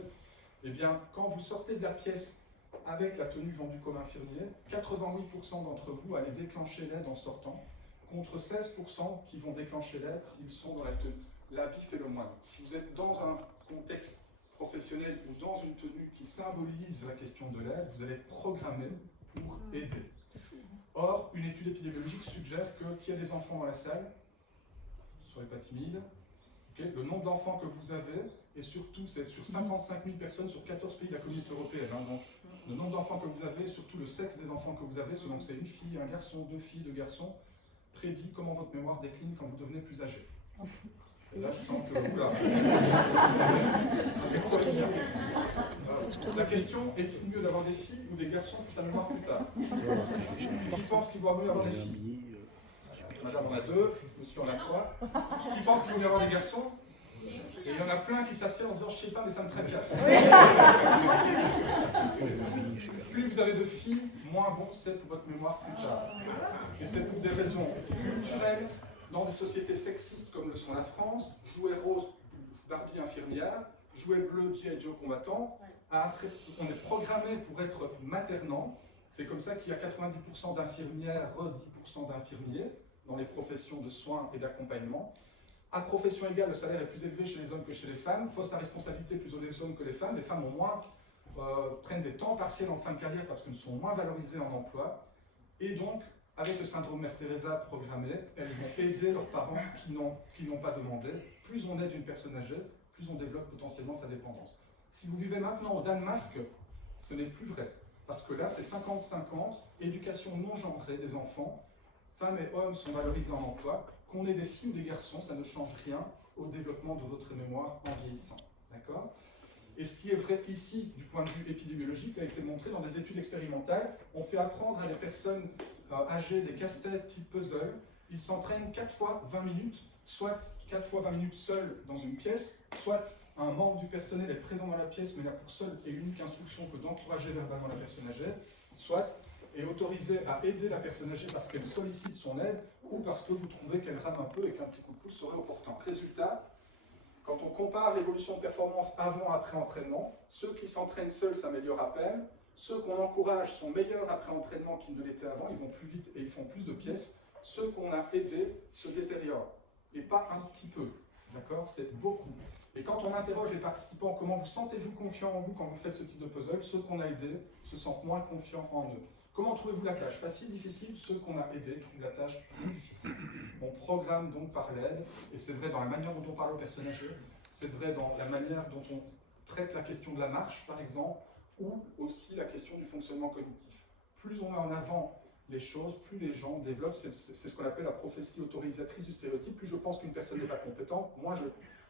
Eh bien, quand vous sortez de la pièce avec la tenue vendue comme infirmier, 88% d'entre vous allez déclencher l'aide en sortant, contre 16% qui vont déclencher l'aide s'ils sont dans la tenue. L'habit fait le moine. Si vous êtes dans un contexte professionnel ou dans une tenue qui symbolise la question de l'aide, vous allez être programmé pour aider. Or, une étude épidémiologique suggère qu'il y a des enfants dans la salle, ne soyez pas timides, okay. Le nombre d'enfants que vous avez, et surtout c'est sur 55 000 personnes sur 14 pays de la communauté européenne, hein, donc le nombre d'enfants que vous avez, surtout le sexe des enfants que vous avez, selon que c'est une fille, un garçon, 2 filles, 2 garçons, prédit comment votre mémoire décline quand vous devenez plus âgé. Et là, je sens que vous, là. La question, est-il mieux d'avoir des filles ou des garçons pour sa mémoire plus tard? Qui pense qu'il vaut mieux avoir des filles? Madame en a 2, monsieur en a 3. Qui pense qu'il vaut mieux avoir des garçons? Et il y en a plein qui s'abstiennent en disant je sais pas, mais ça me tracasse. Plus vous avez de filles, moins bon c'est pour votre mémoire plus tard. Et c'est pour des raisons culturelles. Dans des sociétés sexistes comme le sont la France, jouet rose, Barbie infirmière, jouet bleu, G.I. Joe combattant, on est programmé pour être maternant. C'est comme ça qu'il y a 90% d'infirmières, 10% d'infirmiers dans les professions de soins et d'accompagnement. À profession égale, le salaire est plus élevé chez les hommes que chez les femmes. Poste à responsabilité plus élevé chez les hommes que les femmes. Les femmes ont moins, prennent des temps partiels en fin de carrière parce qu'elles sont moins valorisées en emploi. Et donc, avec le syndrome Mère Teresa programmé, elles vont aider leurs parents qui n'ont pas demandé. Plus on aide une personne âgée, plus on développe potentiellement sa dépendance. Si vous vivez maintenant au Danemark, ce n'est plus vrai. Parce que là, c'est 50-50, éducation non genrée des enfants, femmes et hommes sont valorisés en emploi. Qu'on ait des filles ou des garçons, ça ne change rien au développement de votre mémoire en vieillissant. D'accord ? Et ce qui est vrai ici, du point de vue épidémiologique, a été montré dans des études expérimentales. On fait apprendre à des personnes âgées des casse-têtes type puzzle. Ils s'entraînent 4 fois 20 minutes, soit 4 fois 20 minutes seuls dans une pièce, soit un membre du personnel est présent dans la pièce, mais n'a pour seule et unique instruction que d'encourager verbalement la personne âgée, soit est autorisé à aider la personne âgée parce qu'elle sollicite son aide ou parce que vous trouvez qu'elle rame un peu et qu'un petit coup de pouce serait opportun. Résultat, quand on compare l'évolution de performance avant-après entraînement, ceux qui s'entraînent seuls s'améliorent à peine, ceux qu'on encourage sont meilleurs après entraînement qu'ils ne l'étaient avant, ils vont plus vite et ils font plus de pièces, ceux qu'on a aidés se détériorent, et pas un petit peu, d'accord? C'est beaucoup. Et quand on interroge les participants, comment vous sentez-vous confiant en vous quand vous faites ce type de puzzle, ceux qu'on a aidés se sentent moins confiants en eux. Comment trouvez-vous la tâche? Facile, difficile? Ceux qu'on a aidés trouvent la tâche plus difficile. On programme donc par l'aide, et c'est vrai dans la manière dont on parle aux personnes âgées, c'est vrai dans la manière dont on traite la question de la marche, par exemple, ou aussi la question du fonctionnement cognitif. Plus on met en avant les choses, plus les gens développent, c'est ce qu'on appelle la prophétie autorisatrice du stéréotype, plus je pense qu'une personne n'est pas compétente,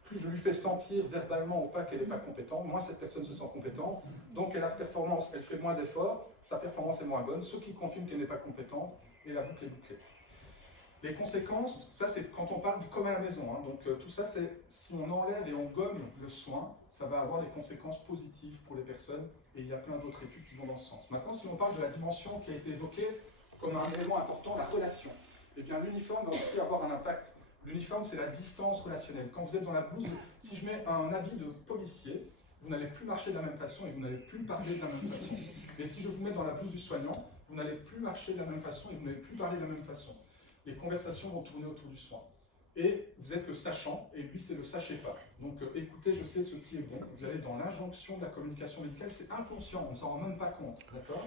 plus je lui fais sentir verbalement ou pas qu'elle n'est pas compétente, moins cette personne se sent compétente, donc elle a performance, elle fait moins d'efforts, sa performance est moins bonne, ce qui confirme qu'elle n'est pas compétente, et la boucle est bouclée. Les conséquences, ça c'est quand on parle du commun à la maison, hein, donc tout ça c'est si on enlève et on gomme le soin, ça va avoir des conséquences positives pour les personnes, et il y a plein d'autres études qui vont dans ce sens. Maintenant, si on parle de la dimension qui a été évoquée comme un élément important, la relation, eh bien l'uniforme va aussi avoir un impact. L'uniforme, c'est la distance relationnelle. Quand vous êtes dans la blouse, si je mets un habit de policier, vous n'allez plus marcher de la même façon et vous n'allez plus parler de la même façon. Et si je vous mets dans la blouse du soignant, vous n'allez plus marcher de la même façon et vous n'allez plus parler de la même façon. Les conversations vont tourner autour du soin. Et vous êtes le sachant, et lui, c'est le sachez pas. Donc écoutez, je sais ce qui est bon. Vous allez dans l'injonction de la communication médicale, c'est inconscient, on ne s'en rend même pas compte. D'accord ?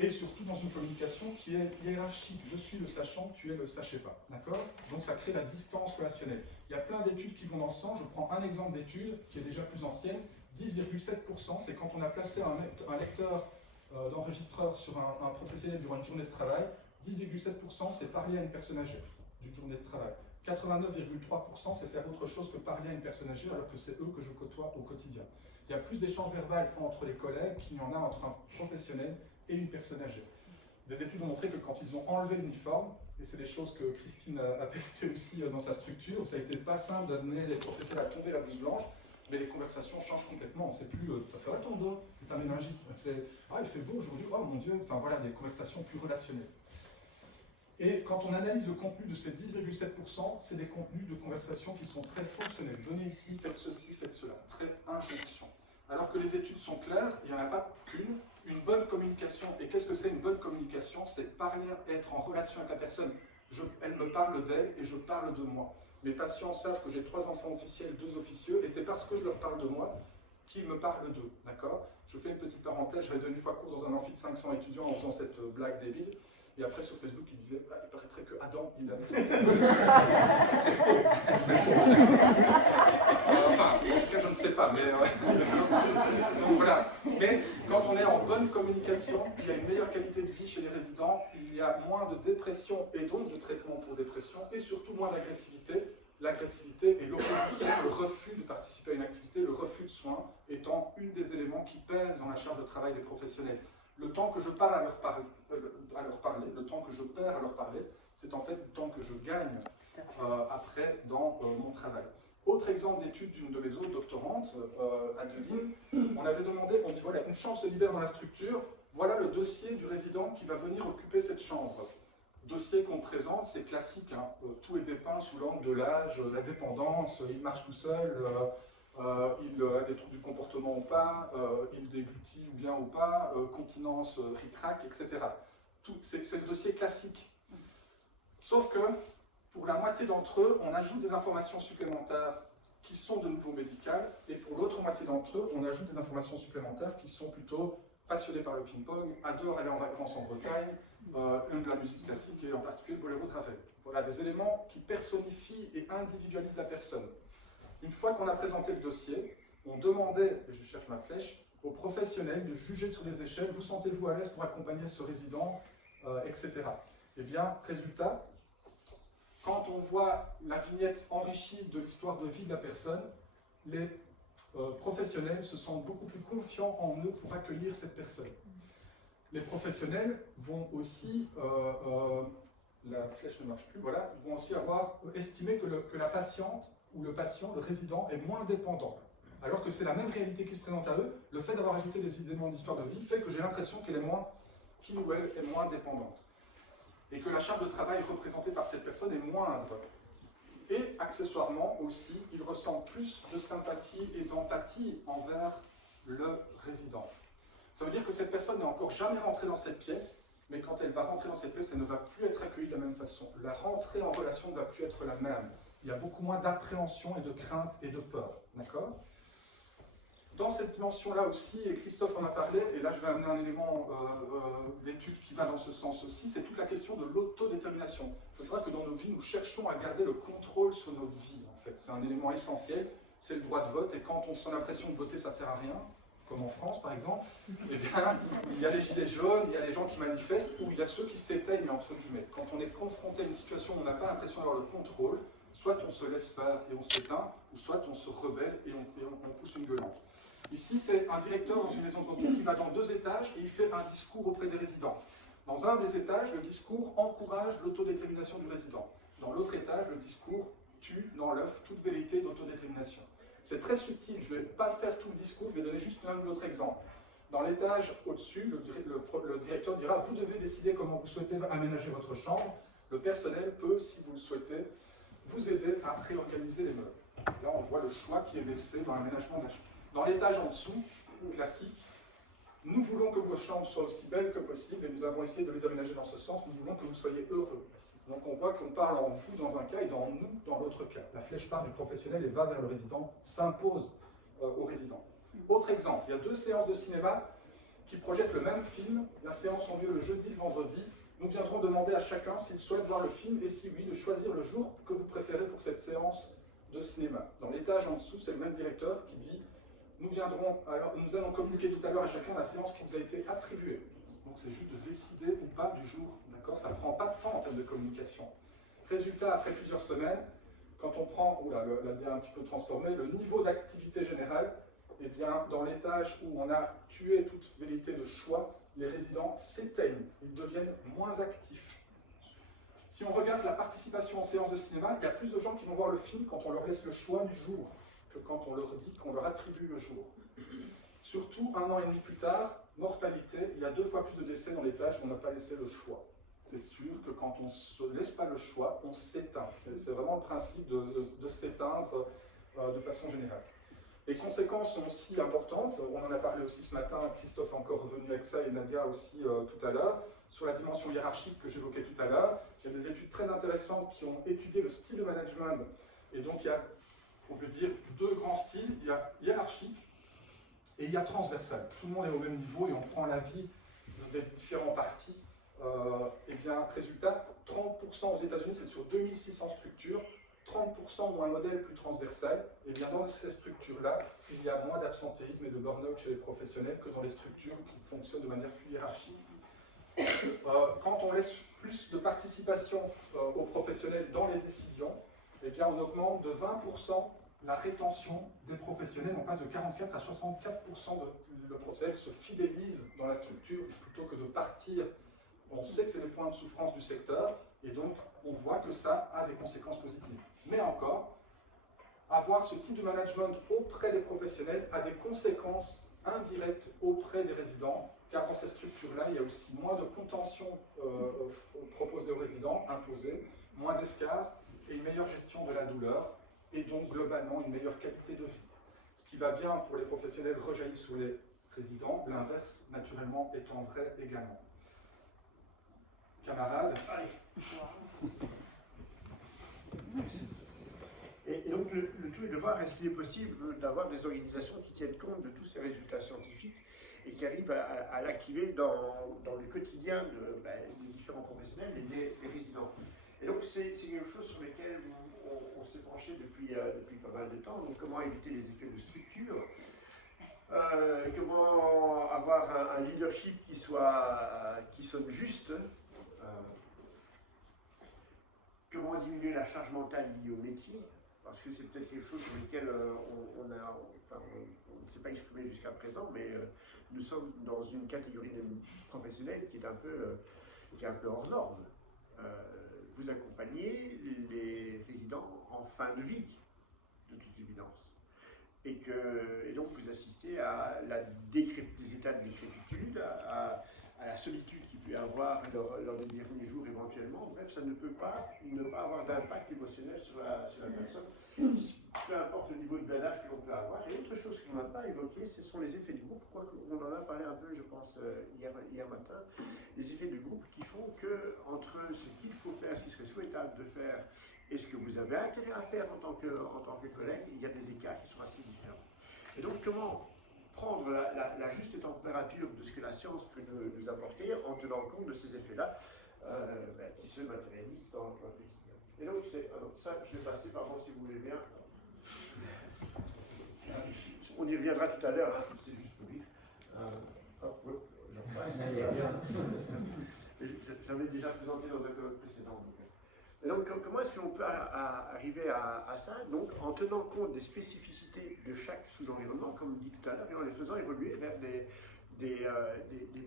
Et et surtout dans une communication qui est hiérarchique. Je suis le sachant, tu es le sachez pas. D'accord? Donc ça crée la distance relationnelle. Il y a plein d'études qui vont dans ce sens. Je prends un exemple d'étude qui est déjà plus ancienne. 10,7%, c'est quand on a placé un lecteur d'enregistreur sur un professionnel durant une journée de travail. 10,7% c'est parler à une personne âgée d'une journée de travail. 89,3% c'est faire autre chose que parler à une personne âgée alors que c'est eux que je côtoie au quotidien. Il y a plus d'échanges verbaux entre les collègues qu'il y en a entre un professionnel et une personne âgée. Des études ont montré que quand ils ont enlevé l'uniforme, et c'est des choses que Christine a testées aussi dans sa structure, ça a été pas simple d'amener les professionnels à tomber la blouse blanche, mais les conversations changent complètement. C'est plus ça va ton dos, ta méningite, c'est ah il fait beau aujourd'hui, oh mon Dieu, enfin voilà, des conversations plus relationnelles. Et quand on analyse le contenu de ces 10,7%, c'est des contenus de conversation qui sont très fonctionnels. Venez ici, faites ceci, faites cela, très injonction. Alors que les études sont claires, il n'y en a pas qu'une. Une bonne communication, et qu'est-ce que c'est une bonne communication? C'est parler, être en relation avec la personne. Elle me parle d'elle et je parle de moi. Mes patients savent que j'ai 3 enfants officiels, 2 officieux, et c'est parce que je leur parle de moi qu'ils me parlent d'eux. D'accord? Je fais une petite parenthèse, j'avais donné une fois cours dans un amphi de 500 étudiants en faisant cette blague débile. Et après, sur Facebook, il disait ah, il paraîtrait que Adam, il a des enfants. C'est faux. C'est faux. Enfin, en tout cas, je ne sais pas. Mais, donc voilà. Mais quand on est en bonne communication, il y a une meilleure qualité de vie chez les résidents, il y a moins de dépression et donc de traitement pour dépression, et surtout moins d'agressivité. L'agressivité et l'opposition, le refus de participer à une activité, le refus de soins, étant une des éléments qui pèsent dans la charge de travail des professionnels. Le temps que je parle à leur parler, le temps que je perds à leur parler, c'est en fait le temps que je gagne après dans mon travail. Autre exemple d'étude d'une de mes autres doctorantes, Adeline, on avait demandé, on dit voilà, une chambre se libère dans la structure, voilà le dossier du résident qui va venir occuper cette chambre. Dossier qu'on présente, c'est classique, hein, tout est dépeint sous l'angle de l'âge, la dépendance, il marche tout seul, il a des troubles du comportement ou pas, il déglutit ou bien ou pas, continence, ric-rac, etc. C'est le dossier classique. Sauf que, pour la moitié d'entre eux, on ajoute des informations supplémentaires qui sont de nouveau médicales, et pour l'autre moitié d'entre eux, on ajoute des informations supplémentaires qui sont plutôt passionnés par le ping-pong, adorent aller en vacances en Bretagne, aiment de la musique classique et en particulier Boléro Travel. Voilà, des éléments qui personnifient et individualisent la personne. Une fois qu'on a présenté le dossier, on demandait, et je cherche ma flèche, aux professionnels de juger sur des échelles, vous sentez-vous à l'aise pour accompagner ce résident, etc. Eh bien, résultat, quand on voit la vignette enrichie de l'histoire de vie de la personne, les professionnels se sentent beaucoup plus confiants en eux pour accueillir cette personne. Les professionnels vont aussi, la flèche ne marche plus, voilà, ils vont aussi avoir estimé que la patiente ou le patient, le résident, est moins dépendant. Alors que c'est la même réalité qui se présente à eux, le fait d'avoir ajouté des éléments d'histoire de vie fait que j'ai l'impression qu'il ou elle est moins dépendante. Et que la charge de travail représentée par cette personne est moindre. Et accessoirement aussi, il ressent plus de sympathie et d'empathie envers le résident. Ça veut dire que cette personne n'est encore jamais rentrée dans cette pièce, mais quand elle va rentrer dans cette pièce, elle ne va plus être accueillie de la même façon. La rentrée en relation ne va plus être la même. Il y a beaucoup moins d'appréhension et de crainte et de peur. D'accord ? Dans cette dimension-là aussi, et Christophe en a parlé, et là je vais amener un élément d'étude qui va dans ce sens aussi, c'est toute la question de l'autodétermination. Il faut savoir que dans nos vies, nous cherchons à garder le contrôle sur notre vie, en fait. C'est un élément essentiel, c'est le droit de vote, et quand on sent l'impression de voter, ça ne sert à rien, comme en France par exemple, eh bien, il y a les gilets jaunes, il y a les gens qui manifestent, ou il y a ceux qui s'éteignent, entre guillemets. Quand on est confronté à une situation où on n'a pas l'impression d'avoir le contrôle, soit on se laisse faire et on s'éteint, ou soit on se rebelle et on pousse une gueulante. Ici, c'est un directeur dans une maison de repos qui va dans 2 étages et il fait un discours auprès des résidents. Dans un des étages, le discours encourage l'autodétermination du résident. Dans l'autre étage, le discours tue dans l'œuf toute vérité d'autodétermination. C'est très subtil, je ne vais pas faire tout le discours, je vais donner juste un autre exemple. Dans l'étage au-dessus, le directeur dira « Vous devez décider comment vous souhaitez aménager votre chambre. Le personnel peut, si vous le souhaitez, vous aider à réorganiser les meubles. » Là, on voit le choix qui est laissé dans l'aménagement de la chambre. Dans l'étage en dessous, classique, nous voulons que vos chambres soient aussi belles que possible et nous avons essayé de les aménager dans ce sens, nous voulons que vous soyez heureux. Donc on voit qu'on parle en vous dans un cas et dans nous dans l'autre cas. La flèche part du professionnel et va vers le résident, s'impose au résident. Autre exemple, il y a 2 séances de cinéma qui projettent le même film. La séance ont lieu le jeudi, le vendredi. Nous viendrons demander à chacun s'il souhaite voir le film et si oui, de choisir le jour que vous préférez pour cette séance de cinéma. Dans l'étage en dessous, c'est le même directeur qui dit nous allons communiquer tout à l'heure à chacun la séance qui vous a été attribuée. Donc c'est juste de décider ou pas du jour. D'accord ? Ça ne prend pas de temps en termes de communication. Résultat, après plusieurs semaines, quand on prend, la dia un petit peu transformée, le niveau d'activité générale, eh bien, dans l'étage où on a tué toute vérité de choix, les résidents s'éteignent, ils deviennent moins actifs. Si on regarde la participation en séance de cinéma, il y a plus de gens qui vont voir le film quand on leur laisse le choix du jour que quand on leur dit qu'on leur attribue le jour. Surtout, 1 an et demi plus tard, mortalité, il y a 2 fois plus de décès dans l'étage où on n'a pas laissé le choix. C'est sûr que quand on ne se laisse pas le choix, on s'éteint. C'est vraiment le principe de s'éteindre de façon générale. Les conséquences sont aussi importantes, on en a parlé aussi ce matin, Christophe est encore revenu avec ça et Nadia aussi tout à l'heure, sur la dimension hiérarchique que j'évoquais tout à l'heure. Il y a des études très intéressantes qui ont étudié le style de management, et donc il y a, on veut dire, 2 grands styles, il y a hiérarchique et il y a transversal. Tout le monde est au même niveau et on prend l'avis des différents partis. Et bien, résultat, 30% aux États-Unis, c'est sur 2600 structures, 30% ont un modèle plus transversal, et bien dans ces structures-là, il y a moins d'absentéisme et de burn-out chez les professionnels que dans les structures qui fonctionnent de manière plus hiérarchique. Quand on laisse plus de participation aux professionnels dans les décisions, eh bien on augmente de 20% la rétention des professionnels, on passe de 44 à 64% de le professionnel se fidélise dans la structure plutôt que de partir. On sait que c'est des points de souffrance du secteur, et donc on voit que ça a des conséquences positives. Mais encore, avoir ce type de management auprès des professionnels a des conséquences indirectes auprès des résidents, car dans ces structures-là, il y a aussi moins de contention proposée aux résidents, imposée, moins d'escarres et une meilleure gestion de la douleur, et donc globalement une meilleure qualité de vie. Ce qui va bien pour les professionnels rejaillit sur les résidents, l'inverse naturellement étant vrai également. Camarades, allez. Et donc le tout est de voir est-ce qu'il est possible d'avoir des organisations qui tiennent compte de tous ces résultats scientifiques et qui arrivent à l'activer dans le quotidien des différents professionnels et des résidents. Et donc c'est quelque chose sur lequel on s'est penché depuis pas mal de temps. Donc comment éviter les effets de structure, comment avoir un leadership qui sonne juste, comment diminuer la charge mentale liée au métier, parce que c'est peut-être quelque chose sur lequel on ne s'est pas exprimé jusqu'à présent, mais nous sommes dans une catégorie de professionnels qui est un peu hors norme. Vous accompagnez les résidents en fin de vie, de toute évidence. Et donc vous assistez à des états de décrépitude, à la solitude qu'il peut y avoir lors des derniers jours éventuellement. Bref, ça ne peut pas ne pas avoir d'impact émotionnel sur la personne, peu importe le niveau de blindage que l'on peut avoir. Et autre chose qu'on n'a pas évoqué, ce sont les effets de groupe, quoique on en a parlé un peu, je pense, hier matin, les effets de groupe qui font que entre ce qu'il faut faire, ce qui serait souhaitable de faire, et ce que vous avez intérêt à faire en tant que collègue, il y a des écarts qui sont assez différents. Et donc, comment prendre la juste température de ce que la science peut nous apporter en tenant compte de ces effets-là qui se matérialisent dans le quotidien. Et donc, ça, je vais passer, pardon, si vous voulez bien. On y reviendra tout à l'heure, hein, c'est juste pour dire. J'en passe. J'avais déjà présenté dans le précédent. Et donc, comment est-ce qu'on peut arriver à ça? Donc, en tenant compte des spécificités de chaque sous-environnement, comme dit tout à l'heure, et en les faisant évoluer vers des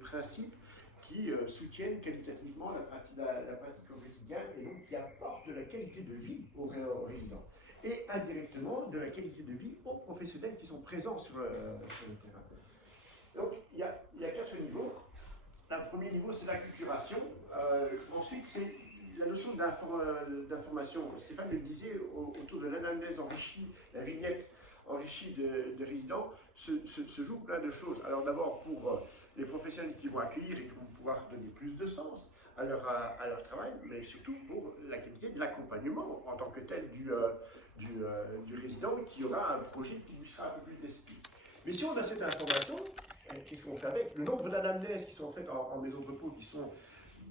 principes qui soutiennent qualitativement la pratique au quotidien et donc qui apportent de la qualité de vie aux résidents. Et indirectement, de la qualité de vie aux professionnels qui sont présents sur le terrain. Donc, il y a 4 niveaux. Le premier niveau, c'est l'acculturation. Ensuite, c'est la notion d'information. Stéphane le disait, autour de l'anamnèse enrichie, la vignette enrichie de résidents, se joue plein de choses. Alors d'abord pour les professionnels qui vont accueillir et qui vont pouvoir donner plus de sens à leur travail, mais surtout pour la qualité de l'accompagnement en tant que tel du résident qui aura un projet qui lui sera un peu plus destiné. Mais si on a cette information, qu'est-ce qu'on fait avec? Le nombre d'anamnèses qui sont faites en maison de repos, qui sont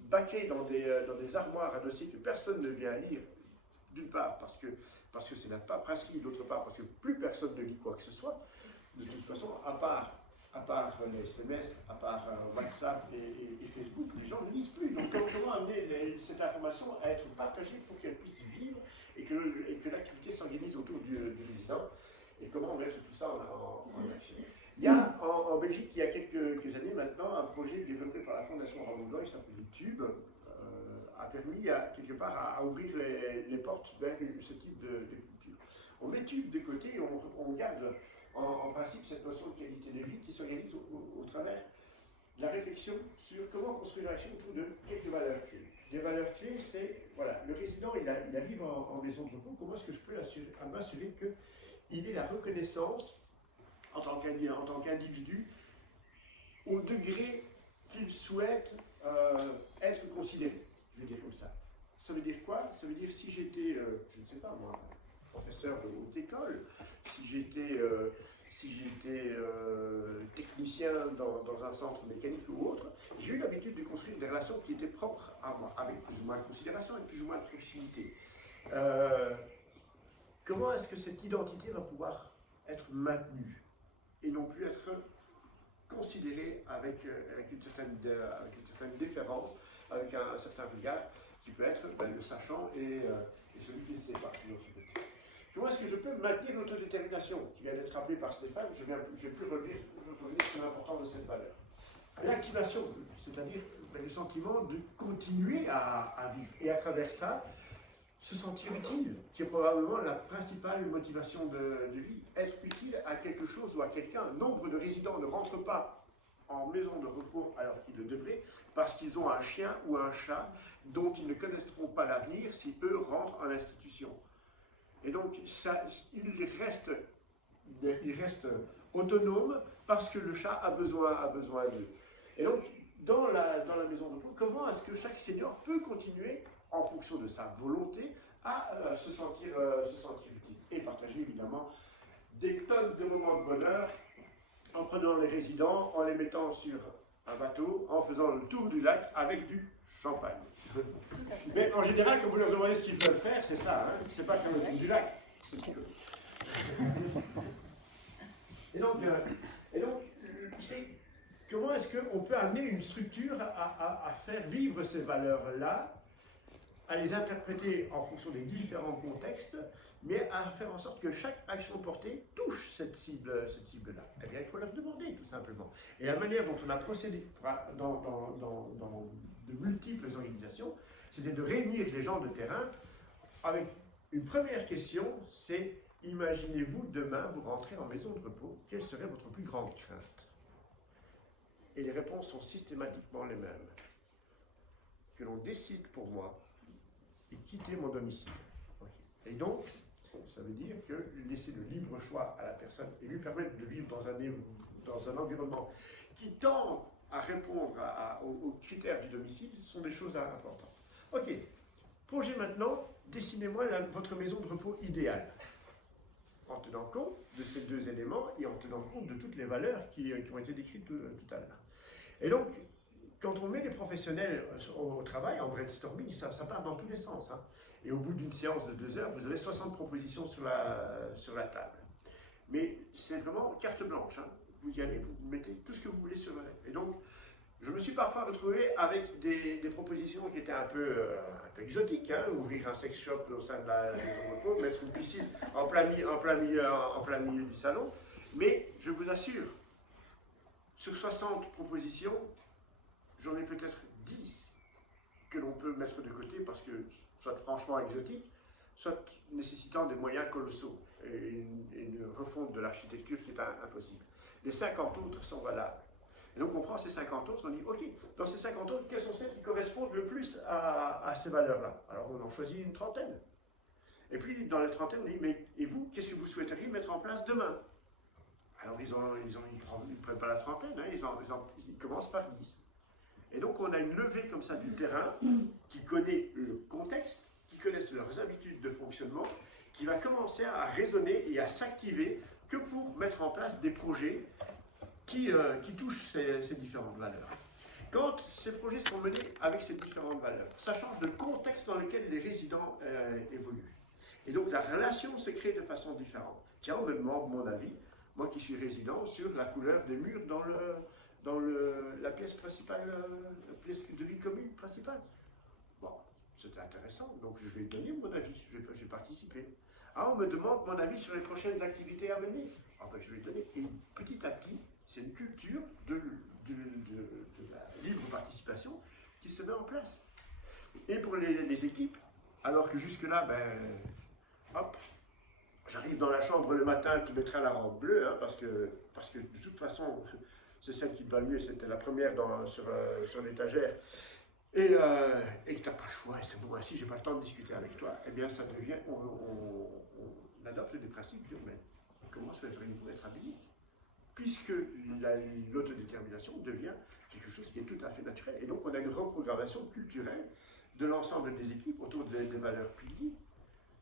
baquées dans des armoires à dossiers que personne ne vient lire, d'une part parce que c'est la paperasserie, d'autre part parce que plus personne ne lit quoi que ce soit, de toute façon, à part les SMS, à part WhatsApp et Facebook, les gens ne lisent plus. Donc comment amener cette information à être partagée pour qu'elle puisse vivre et que l'activité s'organise autour du résident, et comment mettre tout ça en action. Il y a en Belgique, il y a quelques années maintenant, un projet développé par la Fondation Ramon Blanc, il s'appelle YouTube, a permis quelque part à ouvrir les portes vers ce type de culture. On met Tube de côté et on garde en principe cette notion de qualité de vie qui s'organise au travers de la réflexion sur comment construire l'action autour de quelques valeurs clés. Les valeurs clés, c'est, voilà, le résident, il arrive en maison de repos, comment est-ce que je peux m'assurer qu'il ait la reconnaissance en tant qu'individu au degré qu'il souhaite être considéré. Je vais dire comme ça. Ça veut dire quoi? Ça veut dire si j'étais, je ne sais pas moi, professeur de haute école, si j'étais technicien dans un centre mécanique ou autre, j'ai eu l'habitude de construire des relations qui étaient propres à moi, avec plus ou moins de considération et plus ou moins de proximité. Comment est-ce que cette identité va pouvoir être maintenue et non plus être considérée avec une certaine déférence, avec un certain regard qui peut être le sachant et celui qui ne sait pas. Comment est-ce que je peux maintenir l'autodétermination qui vient d'être rappelée par Stéphane? Je ne vais plus revenir sur l'importance de cette valeur. L'activation, c'est-à-dire le sentiment de continuer à vivre et à travers ça, se sentir utile, qui est probablement la principale motivation de vie. Être utile à quelque chose ou à quelqu'un. Nombre de résidents ne rentrent pas en maison de repos alors qu'ils le devraient, parce qu'ils ont un chien ou un chat dont ils ne connaîtront pas l'avenir si eux rentrent en institution. Et donc, ils restent autonomes parce que le chat a besoin d'eux. Et donc, dans la maison de repos, comment est-ce que chaque senior peut continuer, en fonction de sa volonté, à se sentir utile et partager évidemment des tonnes de moments de bonheur en prenant les résidents, en les mettant sur un bateau, en faisant le tour du lac avec du champagne. Mais en général, quand vous leur demandez ce qu'ils veulent faire, c'est ça, hein, c'est pas faire le tour du lac. Et donc, comment est-ce qu'on peut amener une structure à faire vivre ces valeurs-là, à les interpréter en fonction des différents contextes, mais à faire en sorte que chaque action portée touche cette cible-là. Eh bien, il faut leur demander, tout simplement. Et la manière dont on a procédé dans de multiples organisations, c'était de réunir les gens de terrain avec une première question, c'est imaginez-vous demain, vous rentrez en maison de repos, quelle serait votre plus grande crainte? Et les réponses sont systématiquement les mêmes. Que l'on décide pour moi et quitter mon domicile. Okay. Et donc, ça veut dire que laisser le libre choix à la personne et lui permettre de vivre dans un environnement qui tend à répondre aux critères du domicile, ce sont des choses importantes. Ok, projet maintenant, dessinez-moi votre maison de repos idéale, en tenant compte de ces deux éléments et en tenant compte de toutes les valeurs qui ont été décrites tout à l'heure. Et donc, quand on met les professionnels au travail, en brainstorming, ça part dans tous les sens. Hein. Et au bout d'une séance de 2 heures, vous avez 60 propositions sur la table. Mais c'est vraiment carte blanche. Hein. Vous y allez, vous mettez tout ce que vous voulez sur la table. Et donc, je me suis parfois retrouvé avec des propositions qui étaient un peu exotiques. Hein. Ouvrir un sex shop au sein de la maison de repos, mettre une piscine en plein milieu du salon. Mais je vous assure, sur 60 propositions, j'en ai peut-être 10 que l'on peut mettre de côté parce que soit franchement exotiques, soit nécessitant des moyens colossaux et une refonte de l'architecture qui est impossible. Les 50 autres sont valables. Et donc on prend ces 50 autres, on dit ok, dans ces 50 autres, quelles sont celles qui correspondent le plus à ces valeurs-là? Alors on en choisit une trentaine. Et puis dans les trentaines, on dit mais et vous, qu'est-ce que vous souhaiteriez mettre en place demain? Alors ils ne prennent pas la trentaine, hein, ils commencent par 10. Et donc on a une levée comme ça du terrain qui connaît le contexte, qui connaissent leurs habitudes de fonctionnement, qui va commencer à raisonner et à s'activer que pour mettre en place des projets qui touchent ces différentes valeurs. Quand ces projets sont menés avec ces différentes valeurs, ça change le contexte dans lequel les résidents évoluent. Et donc la relation se crée de façon différente. Tiens, on me demande mon avis, moi qui suis résident, sur la couleur des murs dans la pièce principale, la pièce de vie commune principale. Bon, c'était intéressant, donc je vais donner mon avis, je vais participer. Ah, on me demande mon avis sur les prochaines activités à venir. Ah, ben, je vais donner. Et petit à petit, c'est une culture de la libre participation qui se met en place. Et pour les équipes, alors que jusque-là, ben, hop, j'arrive dans la chambre le matin qui mettra la robe bleue, hein, parce que de toute façon, c'est celle qui va le mieux, c'était la première sur l'étagère. Et que tu n'as pas le choix, et c'est bon, si j'ai pas le temps de discuter avec toi, eh bien ça devient, on adopte des principes humains. On commence à être habillé. Puisque l'autodétermination devient quelque chose qui est tout à fait naturel. Et donc on a une reprogrammation culturelle de l'ensemble des équipes autour des valeurs piliers.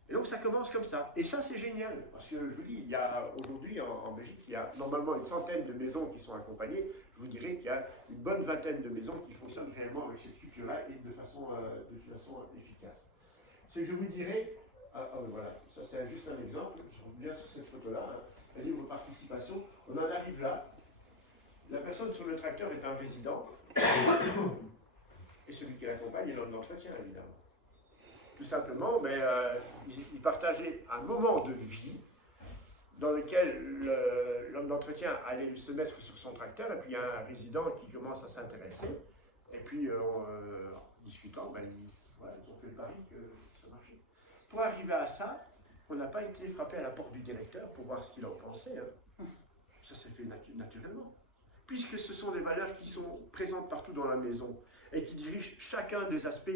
Et donc ça commence comme ça. Et ça c'est génial, parce que je vous dis, il y a aujourd'hui en Belgique, il y a normalement une centaine de maisons qui sont accompagnées. Je vous dirais qu'il y a une bonne vingtaine de maisons qui fonctionnent réellement avec cette culture-là et de façon efficace. Ce que je vous dirais, voilà, ça c'est juste un exemple, je reviens sur cette photo-là, hein, la libre participation, on en arrive là. La personne sur le tracteur est un résident, et celui qui l'accompagne est l'homme d'entretien, évidemment. Tout simplement, mais ils partageaient un moment de vie dans lequel l'homme d'entretien allait se mettre sur son tracteur, et puis il y a un résident qui commence à s'intéresser, et puis en discutant, ben, ils ont fait le pari que ça marchait. Pour arriver à ça, on n'a pas été frappé à la porte du directeur pour voir ce qu'il en pensait. Hein. Ça s'est fait naturellement. Puisque ce sont des valeurs qui sont présentes partout dans la maison et qui dirigent chacun des aspects,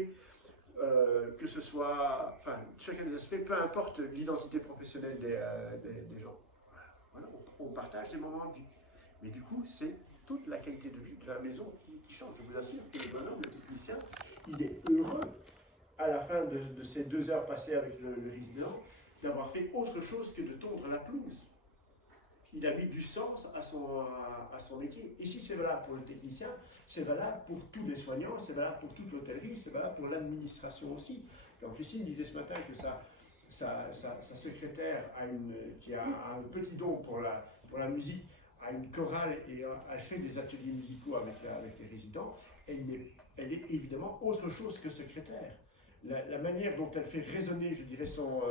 que ce soit, enfin, chacun des aspects, peu importe l'identité professionnelle des gens. Voilà, on partage des moments de vie. Mais du coup, c'est toute la qualité de vie de la maison qui change. Je vous assure que le bonhomme, le technicien, il est heureux à la fin de ces 2 heures passées avec le résident d'avoir fait autre chose que de tondre la pelouse. Il a mis du sens à son métier. Et si c'est valable pour le technicien, c'est valable pour tous les soignants, c'est valable pour toute l'hôtellerie, c'est valable pour l'administration aussi. Quand Christine disait ce matin que sa secrétaire qui a un petit don pour la musique, a une chorale et elle fait des ateliers musicaux avec les résidents, elle est évidemment autre chose que secrétaire. La manière dont elle fait résonner, je dirais, son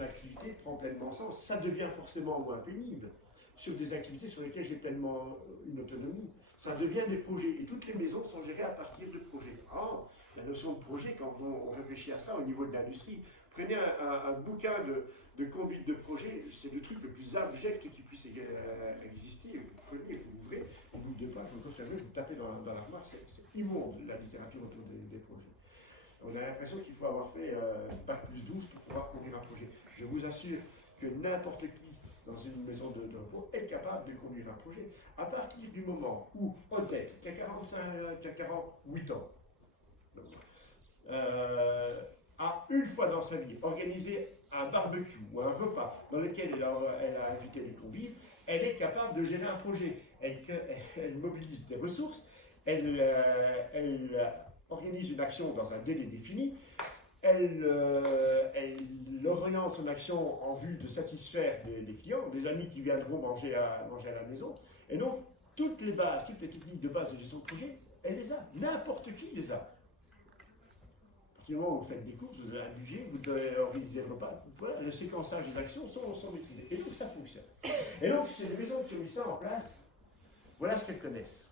activité prend pleinement sens. Ça devient forcément moins pénible sur des activités sur lesquelles j'ai pleinement une autonomie. Ça devient des projets. Et toutes les maisons sont gérées à partir de projets. Oh, la notion de projet, quand on réfléchit à ça au niveau de l'industrie, prenez un bouquin de conduite de projet, c'est le truc le plus abject qui puisse exister. Vous prenez, vous ouvrez, au bout de 2 pages, vous refermez, vous tapez dans l'armoire. C'est immonde la littérature autour des projets. On a l'impression qu'il faut avoir fait Bac plus 12 pour pouvoir conduire un projet. Je vous assure que n'importe qui dans une maison de repos est capable de conduire un projet. À partir du moment où Odette, qui a 48 ans, a une fois dans sa vie organisé un barbecue ou un repas dans lequel elle a invité les convives, elle est capable de gérer un projet. Elle mobilise des ressources, elle organise une action dans un délai défini, elle oriente son action en vue de satisfaire des clients, des amis qui viendront manger à la maison. Et donc, toutes les techniques de base de gestion de projet, elle les a. N'importe qui les a. À partir du moment où vous faites des courses, vous avez un budget, vous devez organiser le repas. Voilà, le séquençage des actions sont maîtrisés. Et donc, ça fonctionne. Et donc, c'est les maisons qui ont mis ça en place. Voilà ce qu'elles connaissent.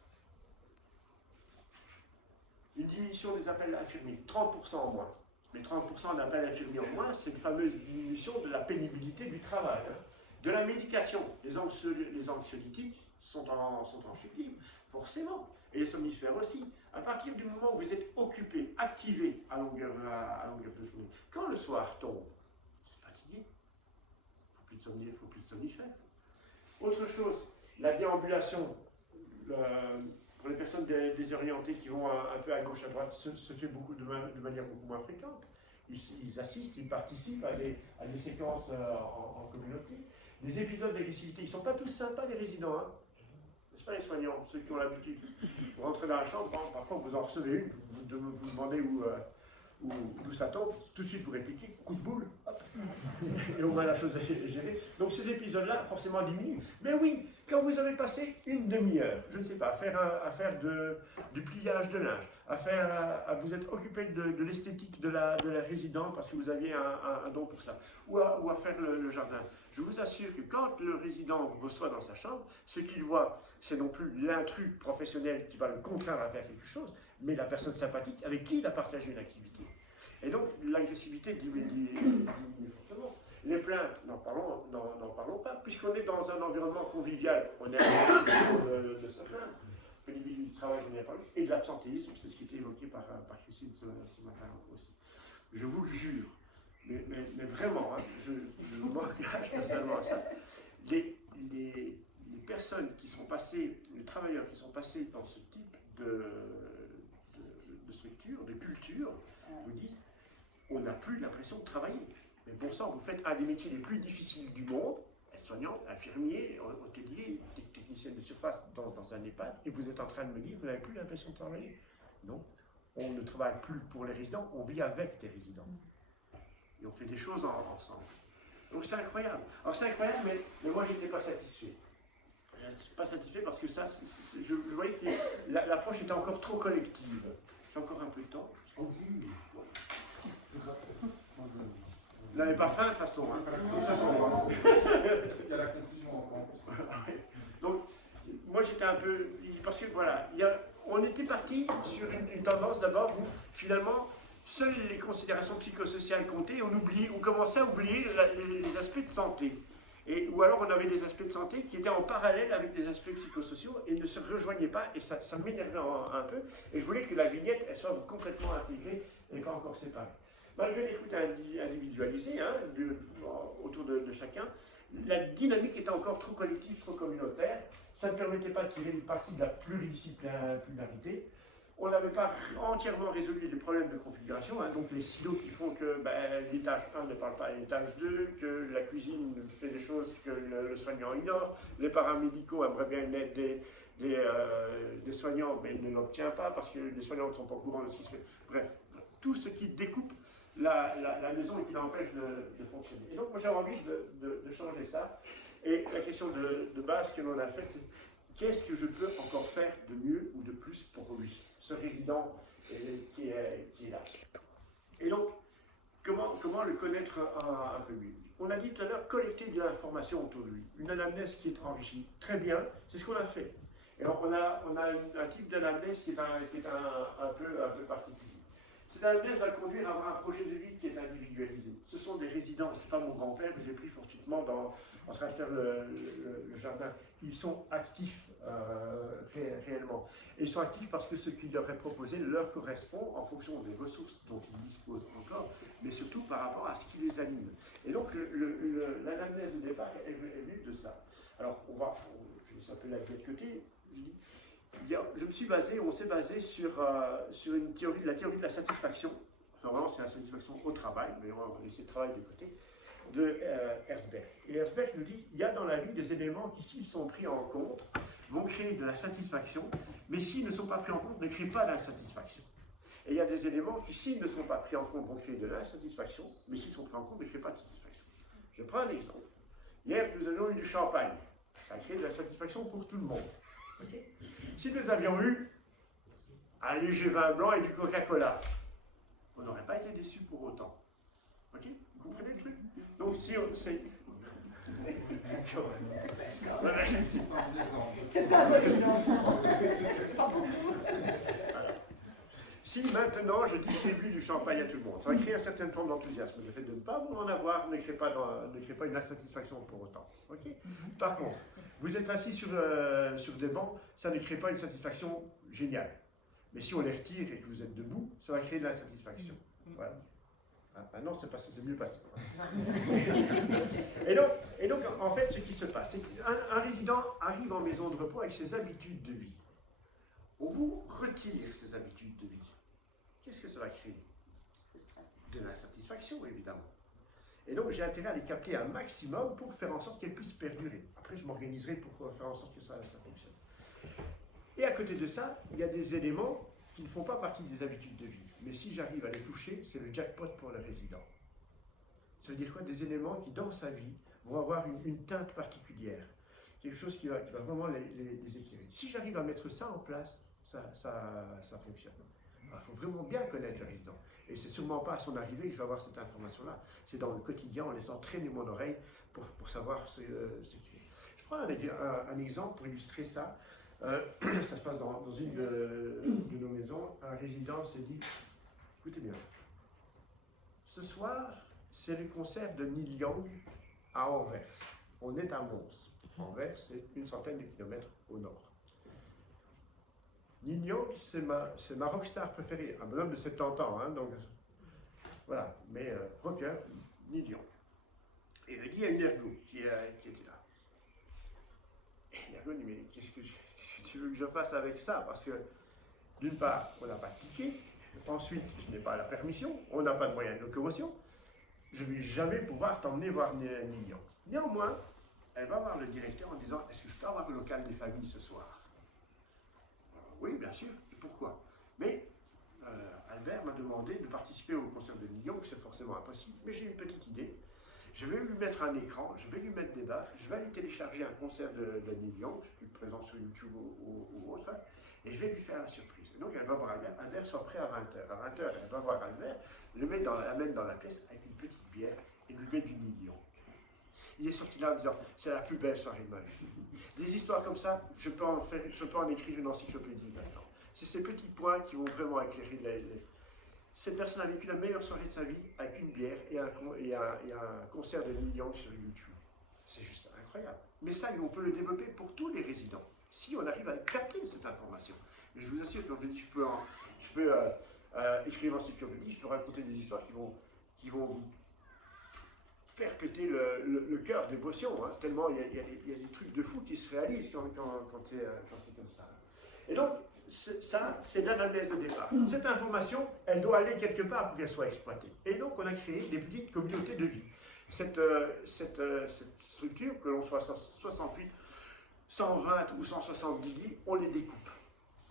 Une diminution des appels infirmiers, 30% en moins. Mais 30% d'appels infirmiers en moins, c'est une fameuse diminution de la pénibilité du travail. Hein. De la médication, les anxiolytiques sont en chute libre, forcément. Et les somnifères aussi. À partir du moment où vous êtes occupé, activé à longueur de journée, quand le soir tombe, vous êtes fatigué. Il ne faut plus de somnifères. Autre chose, la déambulation. Pour les personnes désorientées qui vont un peu à gauche, à droite, se fait de manière beaucoup moins fréquente. Ils assistent, ils participent à des séquences en communauté. Les épisodes d'agressivité, ils ne sont pas tous sympas, les résidents. Hein. les soignants, ceux qui ont l'habitude. Vous rentrez dans la chambre, parfois vous en recevez une, vous demandez d'où ça tombe, tout de suite vous répliquez, coup de boule, hop, et au moins la chose est gérée. Donc ces épisodes-là, forcément diminuent. Mais oui, quand vous avez passé une demi-heure, je ne sais pas, à faire du pliage de linge, à vous êtes occupé de l'esthétique de la résidence parce que vous aviez un don pour ça, ou à faire le jardin. Je vous assure que quand le résident vous reçoit dans sa chambre, ce qu'il voit, c'est non plus l'intrus professionnel qui va le contraindre à faire quelque chose, mais la personne sympathique avec qui il a partagé une activité. Et donc l'agressivité diminue fortement. Les plaintes, n'en parlons pas, puisqu'on est dans un environnement convivial, on est de sa plainte, que l'individu du travail, je n'ai pas eu, et de l'absentéisme, c'est ce qui était évoqué par Christine ce matin aussi. Je vous le jure, mais vraiment, hein, je m'engage personnellement à ça, les personnes qui sont passées, les travailleurs qui sont passés dans ce type de structure, de culture, vous disent, on n'a plus l'impression de travailler. Mais bon sang, vous faites un des métiers les plus difficiles du monde, aide-soignante, infirmier, hôtelier, technicienne de surface dans un EHPAD, et vous êtes en train de me dire que vous n'avez plus l'impression de travailler. Non, on ne travaille plus pour les résidents, on vit avec les résidents. Et on fait des choses ensemble. Donc c'est incroyable. Alors c'est incroyable, mais moi je n'étais pas satisfait. Je ne suis pas satisfait parce que ça, je voyais que l'approche était encore trop collective. J'ai encore un peu de temps. Vous n'avez pas faim de toute façon. Hein. Il y a la conclusion encore. Donc, moi j'étais un peu. Parce que voilà, on était parti sur une tendance d'abord où finalement seules les considérations psychosociales comptaient, on commençait à oublier les aspects de santé. Ou alors on avait des aspects de santé qui étaient en parallèle avec des aspects psychosociaux et ne se rejoignaient pas, et ça m'énervait un peu. Et je voulais que la vignette elle soit complètement intégrée et pas encore séparée. Malgré l'écoute individualisée hein, autour de chacun, la dynamique était encore trop collective, trop communautaire. Ça ne permettait pas de tirer une partie de la pluridisciplinarité. On n'avait pas entièrement résolu les problèmes de configuration, hein, donc les silos qui font que l'étage 1 ne parle pas à l'étage 2, que la cuisine fait des choses que le soignant ignore, les paramédicaux aimeraient bien l'aide des soignants, mais ils ne l'obtiennent pas parce que les soignants ne sont pas au courant de ce qui se fait. Bref, tout ce qui découpe la maison et qui l'empêche de fonctionner. Et donc moi j'avais envie de changer ça. Et la question de base que l'on a faite, c'est qu'est-ce que je peux encore faire de mieux ou de plus pour lui, ce résident qui est là. Et donc, comment le connaître un peu mieux? On a dit tout à l'heure, collecter de l'information autour de lui, une anamnèse qui est enrichie. Très bien, c'est ce qu'on a fait. Et donc on a un type d'anamnèse qui est un peu particulier. Cette anamnèse va conduire à avoir un projet de vie qui est individualisé. Ce sont des résidents, ce n'est pas mon grand-père que j'ai pris fortuitement en train de faire le jardin. Ils sont actifs réellement. Et ils sont actifs parce que ce qui leur est proposé leur correspond en fonction des ressources dont ils disposent encore, mais surtout par rapport à ce qui les anime. Et donc l'anamnèse de départ est venue de ça. Alors je vais s'appeler la tête côté, je dis. On s'est basé sur la théorie de la satisfaction. Normalement, c'est la satisfaction au travail, mais on va laisser le travail de côté, de Herzberg. Et Herzberg nous dit il y a dans la vie des éléments qui, s'ils sont pris en compte, vont créer de la satisfaction, mais s'ils ne sont pas pris en compte, ne créent pas d'insatisfaction. Et il y a des éléments qui, s'ils ne sont pas pris en compte, vont créer de l'insatisfaction, mais s'ils sont pris en compte, ne créent pas de satisfaction. Je prends un exemple. Hier, nous avons eu du champagne. Ça crée de la satisfaction pour tout le monde. Okay. Si nous avions eu un léger vin blanc et du Coca-Cola, on n'aurait pas été déçus pour autant. Ok? Vous comprenez le truc? Donc si on... C'est pas un bon exemple. Si maintenant je distribue du champagne à tout le monde, ça va créer une certaine forme d'enthousiasme. Le fait de ne pas vouloir en avoir ne crée pas une insatisfaction pour autant. Okay. Par contre, vous êtes assis sur des bancs, ça ne crée pas une satisfaction géniale. Mais si on les retire et que vous êtes debout, ça va créer de l'insatisfaction. Voilà. Maintenant, c'est mieux passé. et donc, en fait, ce qui se passe, c'est qu'un résident arrive en maison de repos avec ses habitudes de vie. On vous retire ces habitudes de vie. Qu'est-ce que ça va créer? De l'insatisfaction, évidemment. Et donc, j'ai intérêt à les capter un maximum pour faire en sorte qu'elles puissent perdurer. Après, je m'organiserai pour faire en sorte que ça fonctionne. Et à côté de ça, il y a des éléments qui ne font pas partie des habitudes de vie. Mais si j'arrive à les toucher, c'est le jackpot pour le résident. Ça veut dire quoi? Des éléments qui, dans sa vie, vont avoir une teinte particulière. Quelque chose qui va vraiment les éclairer. Si j'arrive à mettre ça en place, ça fonctionne. Il faut vraiment bien connaître le résident. Et c'est sûrement pas à son arrivée que je vais avoir cette information-là. C'est dans le quotidien, en laissant traîner mon oreille pour savoir ce qui est. Je prends un exemple pour illustrer ça. Ça se passe dans une de nos maisons. Un résident s'est dit, écoutez bien, ce soir, c'est le concert de Neil Young à Anvers. On est à Mons. Anvers, c'est une centaine de kilomètres au nord. Neil Young, c'est ma rockstar préférée, un bonhomme de 70 ans, hein, donc voilà, mais rocker, Neil Young. Et il me dit, il y a une ergo qui était là. Et l'ergo dit, mais qu'est-ce que tu veux que je fasse avec ça? Parce que, d'une part, on n'a pas de ticket, ensuite, je n'ai pas la permission, on n'a pas de moyens de locomotion, je ne vais jamais pouvoir t'emmener voir Neil Young. Néanmoins, elle va voir le directeur en disant, est-ce que je peux avoir le local des familles ce soir? Oui, bien sûr. Et pourquoi? Mais Albert m'a demandé de participer au concert de Neil Young, c'est forcément impossible, mais j'ai une petite idée. Je vais lui mettre un écran, je vais lui mettre des baffes, je vais lui télécharger un concert de Neil Young, je le présente sur YouTube ou autre, et je vais lui faire la surprise. Et donc elle va voir Albert, Albert sort prêt à 20h. À 20h, elle va voir Albert, l'amène dans la pièce avec une petite bière et lui met du Neil Young. Il est sorti là en disant, c'est la plus belle soirée de ma vie. Des histoires comme ça, je peux en écrire une encyclopédie maintenant. C'est ces petits points qui vont vraiment éclairer Cette personne a vécu la meilleure soirée de sa vie avec une bière et un concert de Neil Young sur YouTube. C'est juste incroyable. Mais ça, on peut le développer pour tous les résidents, si on arrive à capter cette information. Et je vous assure, quand je dis je peux écrire une encyclopédie, je peux raconter des histoires qui vont vous faire péter le cœur d'émotion, hein, tellement il y a des trucs de fou qui se réalisent quand c'est comme ça. Et donc, ça, c'est l'analyse de départ. Cette information, elle doit aller quelque part pour qu'elle soit exploitée. Et donc, on a créé des petites communautés de vie. Cette structure, que l'on soit 168, 120 ou 170 lits, on les découpe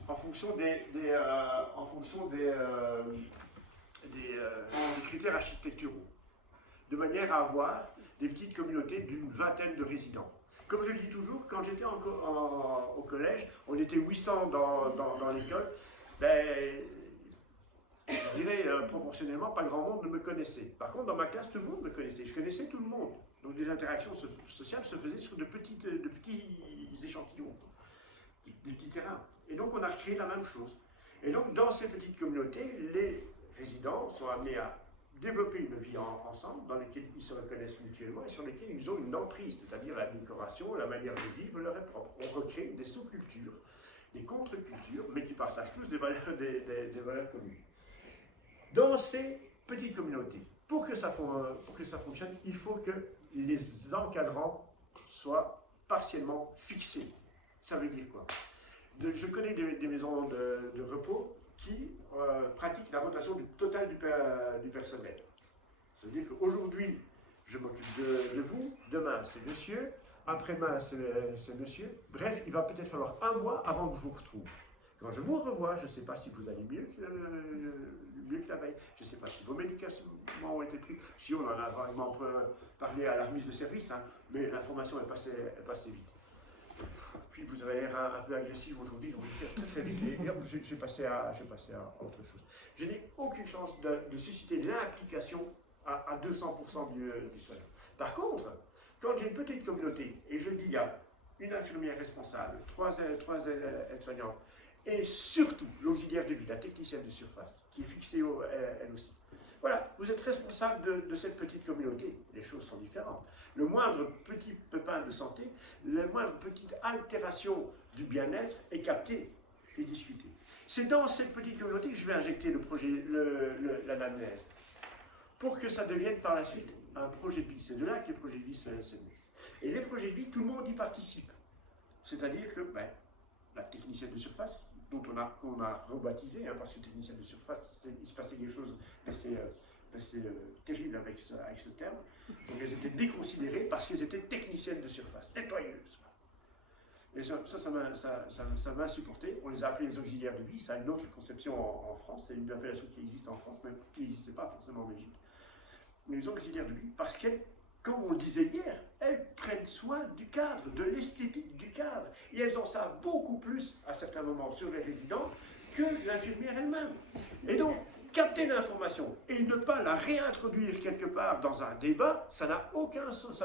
en fonction des critères architecturaux, de manière à avoir des petites communautés d'une vingtaine de résidents. Comme je le dis toujours, quand j'étais au collège, on était 800 dans l'école, ben, je dirais proportionnellement, pas grand monde ne me connaissait. Par contre, dans ma classe, tout le monde me connaissait, je connaissais tout le monde. Donc des interactions sociales se faisaient sur de petits échantillons, des petits terrains. Et donc on a créé la même chose. Et donc dans ces petites communautés, les résidents sont amenés à développer une vie ensemble, dans laquelle ils se reconnaissent mutuellement et sur lesquels ils ont une emprise, c'est-à-dire la décoration, la manière de vivre leur est propre. On recrée des sous-cultures, des contre-cultures, mais qui partagent tous des valeurs communes. Dans ces petites communautés, pour que ça fonctionne, il faut que les encadrants soient partiellement fixés. Ça veut dire quoi? Je connais des maisons de repos qui pratiquent la rotation totale du personnel. Ça veut dire qu'aujourd'hui, je m'occupe de vous, demain c'est monsieur, après-demain c'est monsieur. Bref, il va peut-être falloir un mois avant que je vous retrouve. Quand je vous revois, je ne sais pas si vous allez mieux que la veille, je ne sais pas si vos médicaments ont été pris, si on en a vraiment parlé à la remise de service, hein, mais l'information est passée vite. Puis vous avez l'air un peu agressif aujourd'hui, donc je vais faire très vite et hop, je vais passer à autre chose. Je n'ai aucune chance de susciter l'implication à 200% du soignant. Par contre, quand j'ai une petite communauté et je dis il y a une infirmière responsable, trois aides-soignantes et surtout l'auxiliaire de vie, la technicienne de surface, qui est fixée elle aussi. Voilà, vous êtes responsable de cette petite communauté. Les choses sont différentes. Le moindre petit pépin de santé, la moindre petite altération du bien-être est captée et discutée. C'est dans cette petite communauté que je vais injecter l'anamnèse, pour que ça devienne par la suite un projet de vie. C'est de là que les projets de vie se naissent. Et les projets de vie, tout le monde y participe. C'est-à-dire que la technicienne de surface, qu'on a rebaptisé, hein, parce que technicienne de surface, il se passait quelque chose d'assez terrible avec ce terme. Donc elles étaient déconsidérées parce qu'elles étaient techniciennes de surface, nettoyeuses. Et ça m'a supporté. On les a appelés les auxiliaires de vie. Ça a une autre conception en France. C'est une appellation qui existe en France, mais qui n'existait pas forcément en Belgique. Mais les auxiliaires de vie, parce qu'elles, comme on le disait hier, elles prennent soin du cadre, de l'esthétique du cadre. Et elles en savent beaucoup plus, à certains moments, sur les résidents que l'infirmière elle-même. Et donc, capter l'information et ne pas la réintroduire quelque part dans un débat, ça n'a aucun sens.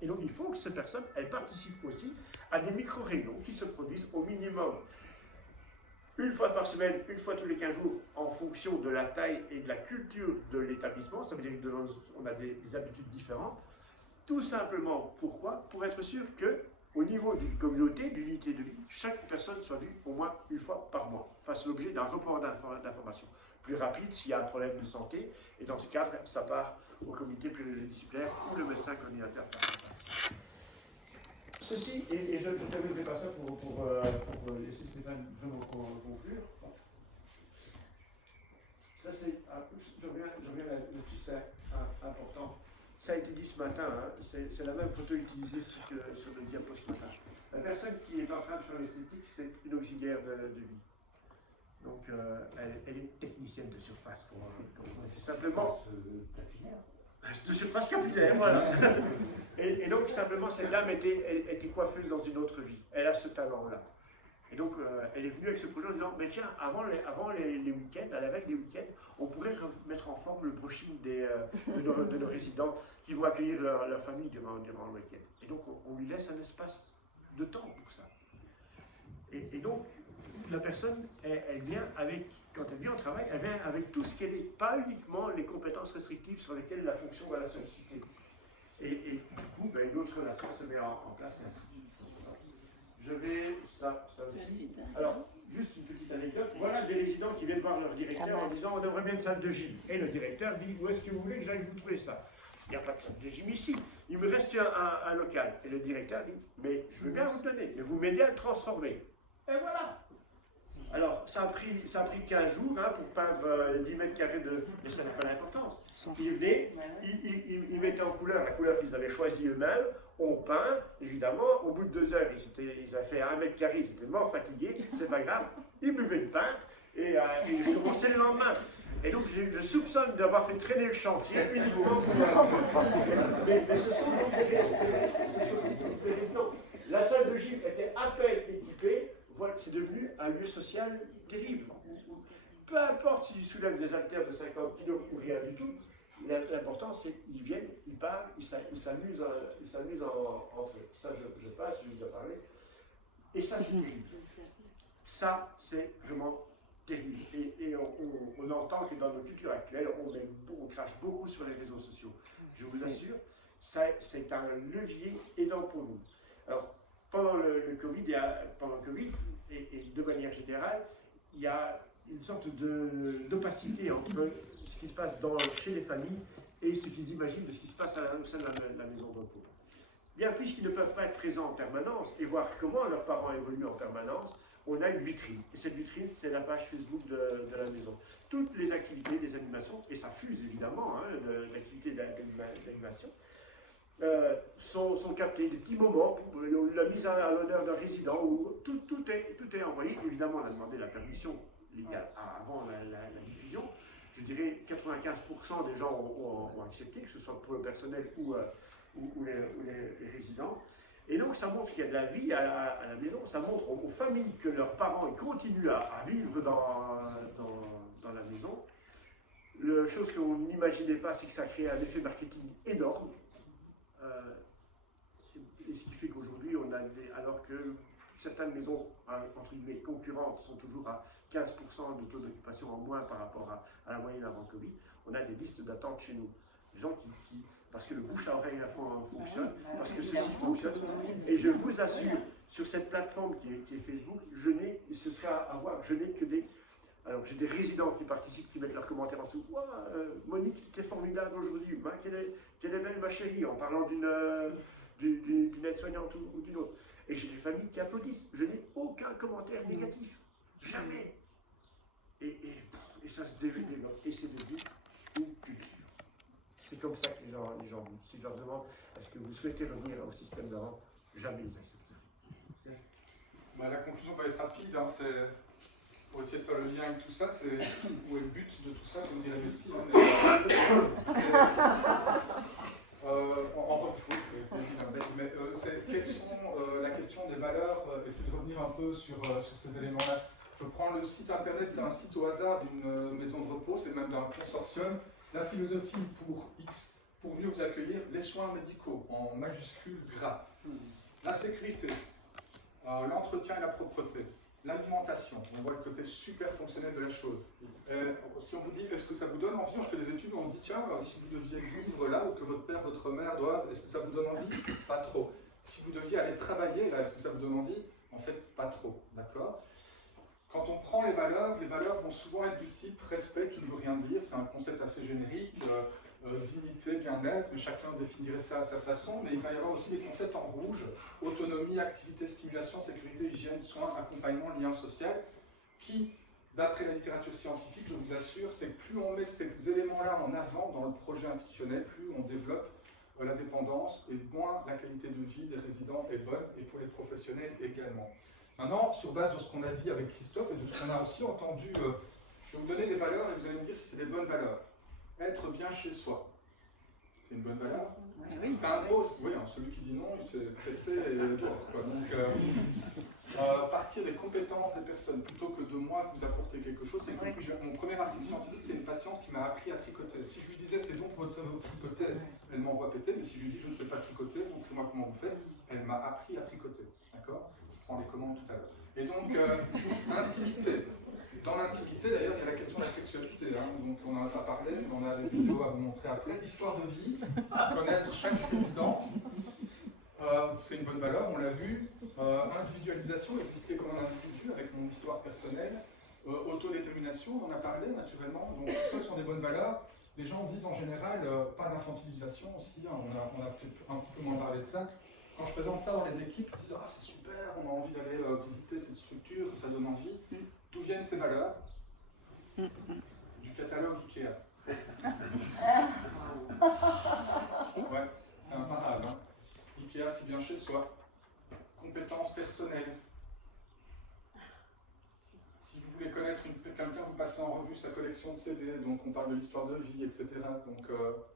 Et donc, il faut que ces personnes, elles participent aussi à des micro-réunions qui se produisent au minimum une fois par semaine, une fois tous les 15 jours, en fonction de la taille et de la culture de l'établissement. Ça veut dire qu'on a des habitudes différentes. Tout simplement, pourquoi? Pour être sûr que, au niveau d'une communauté, d'une unité de vie, chaque personne soit vue au moins une fois par mois, fasse l'objet d'un report d'information. Plus rapide s'il y a un problème de santé, et dans ce cadre, ça part au comité pluridisciplinaire ou le médecin coordinateur. Ceci, et je ne terminerai pas ça pour laisser Stéphane vraiment conclure. Ça, c'est, je reviens là-dessus, c'est important. Ça a été dit ce matin, hein, c'est la même photo utilisée sur le diapo ce matin. La personne qui est en train de faire l'esthétique, c'est une auxiliaire de vie. Donc, elle est technicienne de surface, c'est simplement de surface capillaire, voilà. Et donc, simplement, cette dame était coiffeuse dans une autre vie. Elle a ce talent-là. Et donc, elle est venue avec ce projet en disant, mais tiens, avant les week-ends, à la veille des week-ends, on pourrait mettre en forme le brushing de nos résidents qui vont accueillir leur famille durant le week-end. Et donc, on lui laisse un espace de temps pour ça. Et donc, la personne, elle vient avec, quand elle vient au travail, elle vient avec tout ce qu'elle est, pas uniquement les compétences restrictives sur lesquelles la fonction va la solliciter. Et du coup, une autre relation se met en place et ainsi de suite. Je vais, ça aussi. Alors, juste une petite anecdote. Voilà des résidents qui viennent voir leur directeur en disant on aimerait bien une salle de gym. Et le directeur dit où est-ce que vous voulez que j'aille vous trouver ça? Il n'y a pas de salle de gym ici. Il me reste un local. Et le directeur dit mais je veux bien vous le donner, mais vous m'aidez à le transformer. Et voilà. Alors, ça a pris 15 jours pour peindre 10 mètres carrés de... Mais ça n'a pas d'importance. Ils venaient, ils mettaient en couleur la couleur qu'ils avaient choisie eux-mêmes, on peint, évidemment, au bout de 2 heures, ils avaient fait 1 mètre carré, ils étaient morts, fatigués, c'est pas grave, ils buvaient le pain, et ils recommençaient le lendemain. Et donc, je soupçonne d'avoir fait traîner le chantier uniquement pour... mais ce sont donc des résidents. La salle de gym était à peine équipée. Voilà, c'est devenu un lieu social terrible. Peu importe s'ils soulèvent des haltères de 50 kg ou rien du tout, l'important c'est qu'ils viennent, ils parlent, ils s'amusent entre eux. Ça, je passe, je vous ai parlé. Et ça, c'est terrible. Ça, c'est vraiment terrible. Et on entend que dans nos cultures actuelles, on crache beaucoup sur les réseaux sociaux. Je vous assure, c'est un levier énorme pour nous. Alors, pendant le Covid, et de manière générale, il y a une sorte d'opacité entre ce qui se passe chez les familles et ce qu'ils imaginent de ce qui se passe au sein de la maison de repos. Bien, puisqu'ils ne peuvent pas être présents en permanence et voir comment leurs parents évoluent en permanence, on a une vitrine. Et cette vitrine, c'est la page Facebook de la maison. Toutes les activités, les animations, et ça fuse évidemment, l'activité d'animation, sont captés, des petits moments pour la mise à l'honneur d'un résident, où tout est envoyé. Évidemment, on a demandé la permission légale avant la diffusion. Je dirais 95% des gens ont accepté, que ce soit pour le personnel ou les résidents. Et donc, ça montre qu'il y a de la vie à la maison, ça montre aux familles que leurs parents continuent à vivre dans la maison. La chose qu'on n'imaginait pas, c'est que ça crée un effet marketing énorme. Et ce qui fait qu'aujourd'hui, alors que certaines maisons, entre guillemets, concurrentes sont toujours à 15% de taux d'occupation en moins par rapport à la moyenne avant Covid, on a des listes d'attente chez nous. Des gens parce que le bouche à oreille fonctionne, parce que ceci fonctionne. Et je vous assure, sur cette plateforme qui est Facebook, je n'ai que des... Alors, j'ai des résidents qui participent, qui mettent leurs commentaires en dessous. Monique, tu es formidable aujourd'hui. Quelle est belle ma chérie, en parlant d'une aide-soignante ou d'une autre. Et j'ai des familles qui applaudissent. Je n'ai aucun commentaire négatif. Jamais. Et ça se développe. Et c'est devenu une culture. C'est comme ça que les gens vivent. Si je leur demande, est-ce que vous souhaitez revenir au système d'avant, jamais ils accepteront. La conclusion va être rapide, hein, c'est pour essayer de faire le lien avec tout ça, c'est où est le but de tout ça, comme dirait Messi. En refou, mais c'est quelles sont la question des valeurs, essayer de revenir un peu sur ces éléments-là. Je prends le site internet d'un site au hasard d'une maison de repos, c'est même d'un consortium. La philosophie pour X, pour mieux vous accueillir, les soins médicaux, en majuscule gras. La sécurité, l'entretien et la propreté, l'alimentation, on voit le côté super fonctionnel de la chose. Si on vous dit, est-ce que ça vous donne envie, on fait des études où on dit, tiens, si vous deviez vivre là, ou que votre père, votre mère doivent, est-ce que ça vous donne envie? Pas trop. Si vous deviez aller travailler là, est-ce que ça vous donne envie? En fait, pas trop, d'accord? Quand on prend les valeurs vont souvent être du type respect qui ne veut rien dire, c'est un concept assez générique, dignité, bien-être, mais chacun définirait ça à sa façon, mais il va y avoir aussi des concepts en rouge, autonomie, activité, stimulation, sécurité, hygiène, soins, accompagnement, lien social, qui, d'après la littérature scientifique, je vous assure, c'est que plus on met ces éléments-là en avant dans le projet institutionnel, plus on développe la dépendance et moins la qualité de vie des résidents est bonne, et pour les professionnels également. Maintenant, sur base de ce qu'on a dit avec Christophe et de ce qu'on a aussi entendu, je vais vous donner des valeurs et vous allez me dire si c'est des bonnes valeurs. Être bien chez soi, c'est une bonne valeur. Oui. Ça impose, oui, hein, celui qui dit non, c'est fessé et dehors. Donc, partir des compétences des personnes plutôt que de moi vous apporter quelque chose. C'est que mon premier article scientifique, c'est une patiente qui m'a appris à tricoter. Si je lui disais c'est bon pour votre cerveau de tricoter, elle m'envoie péter, mais si je lui dis je ne sais pas tricoter, montrez-moi comment vous faites, elle m'a appris à tricoter. D'accord ? Je prends les commandes tout à l'heure. Et donc, intimité. Dans l'intimité, d'ailleurs, il y a la question de la sexualité. Hein. Donc, on en a pas parlé, mais on a des vidéos à vous montrer après. Histoire de vie, connaître chaque résident, c'est une bonne valeur, on l'a vu. Individualisation, exister comme un individu avec mon histoire personnelle. Autodétermination, on en a parlé naturellement. Donc, ça sont des bonnes valeurs. Les gens disent en général, pas d'infantilisation aussi, hein. On a peut-être un petit peu moins parlé de ça. Quand je présente ça dans les équipes, ils disent « Ah, c'est super, on a envie d'aller visiter cette structure, ça donne envie. » D'où viennent ces valeurs? Du catalogue Ikea. Ouais, c'est imparable. Hein. Ikea, c'est bien chez soi. Compétences personnelles. Si vous voulez connaître quelqu'un, vous passez en revue sa collection de CD, donc on parle de l'histoire de vie, etc. Donc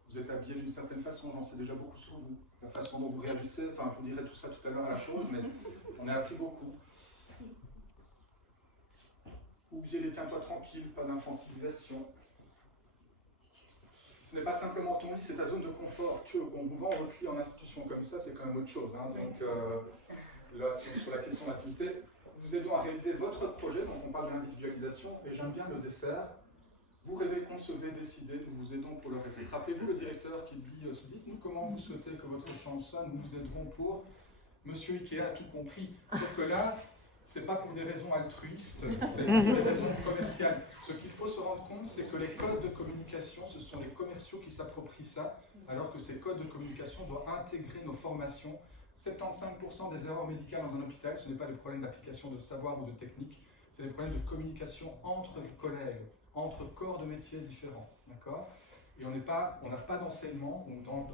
vous êtes habillé d'une certaine façon, j'en sais déjà beaucoup sur vous. La façon dont vous réagissez, enfin je vous dirai tout ça tout à l'heure à la chose, mais on a appris beaucoup. Oubliez les tiens-toi tranquille, pas d'infantilisation. Ce n'est pas simplement ton lit, c'est ta zone de confort. On vous vend votre lit en institution comme ça, c'est quand même autre chose. Hein. Donc là, sur la question d'activité, vous aidons à réaliser votre projet, donc on parle de l'individualisation, et j'aime bien le dessert. Vous rêvez, concevez, décidez, nous vous aidons pour le reste. Rappelez-vous le directeur qui dit « Dites-nous comment vous souhaitez que votre chambre soit, nous vous aiderons pour... » Monsieur Ikea a tout compris. Sauf que là, c'est pas pour des raisons altruistes, c'est pour des raisons commerciales. Ce qu'il faut se rendre compte, c'est que les codes de communication, ce sont les commerciaux qui s'approprient ça, alors que ces codes de communication doivent intégrer nos formations. 75% des erreurs médicales dans un hôpital, ce n'est pas des problèmes d'application de savoir ou de technique, c'est des problèmes de communication entre collègues, entre corps de métiers différents. D'accord ? Et on n'a pas d'enseignement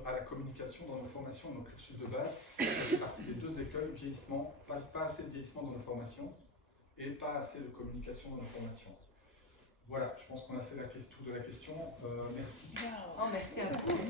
à la communication dans nos formations, dans nos cursus de base. Ça fait partie des deux écueils, vieillissement, pas assez de vieillissement dans nos formations et pas assez de communication dans nos formations. Voilà, je pense qu'on a fait le tour de la question. Merci. Oh, merci à vous.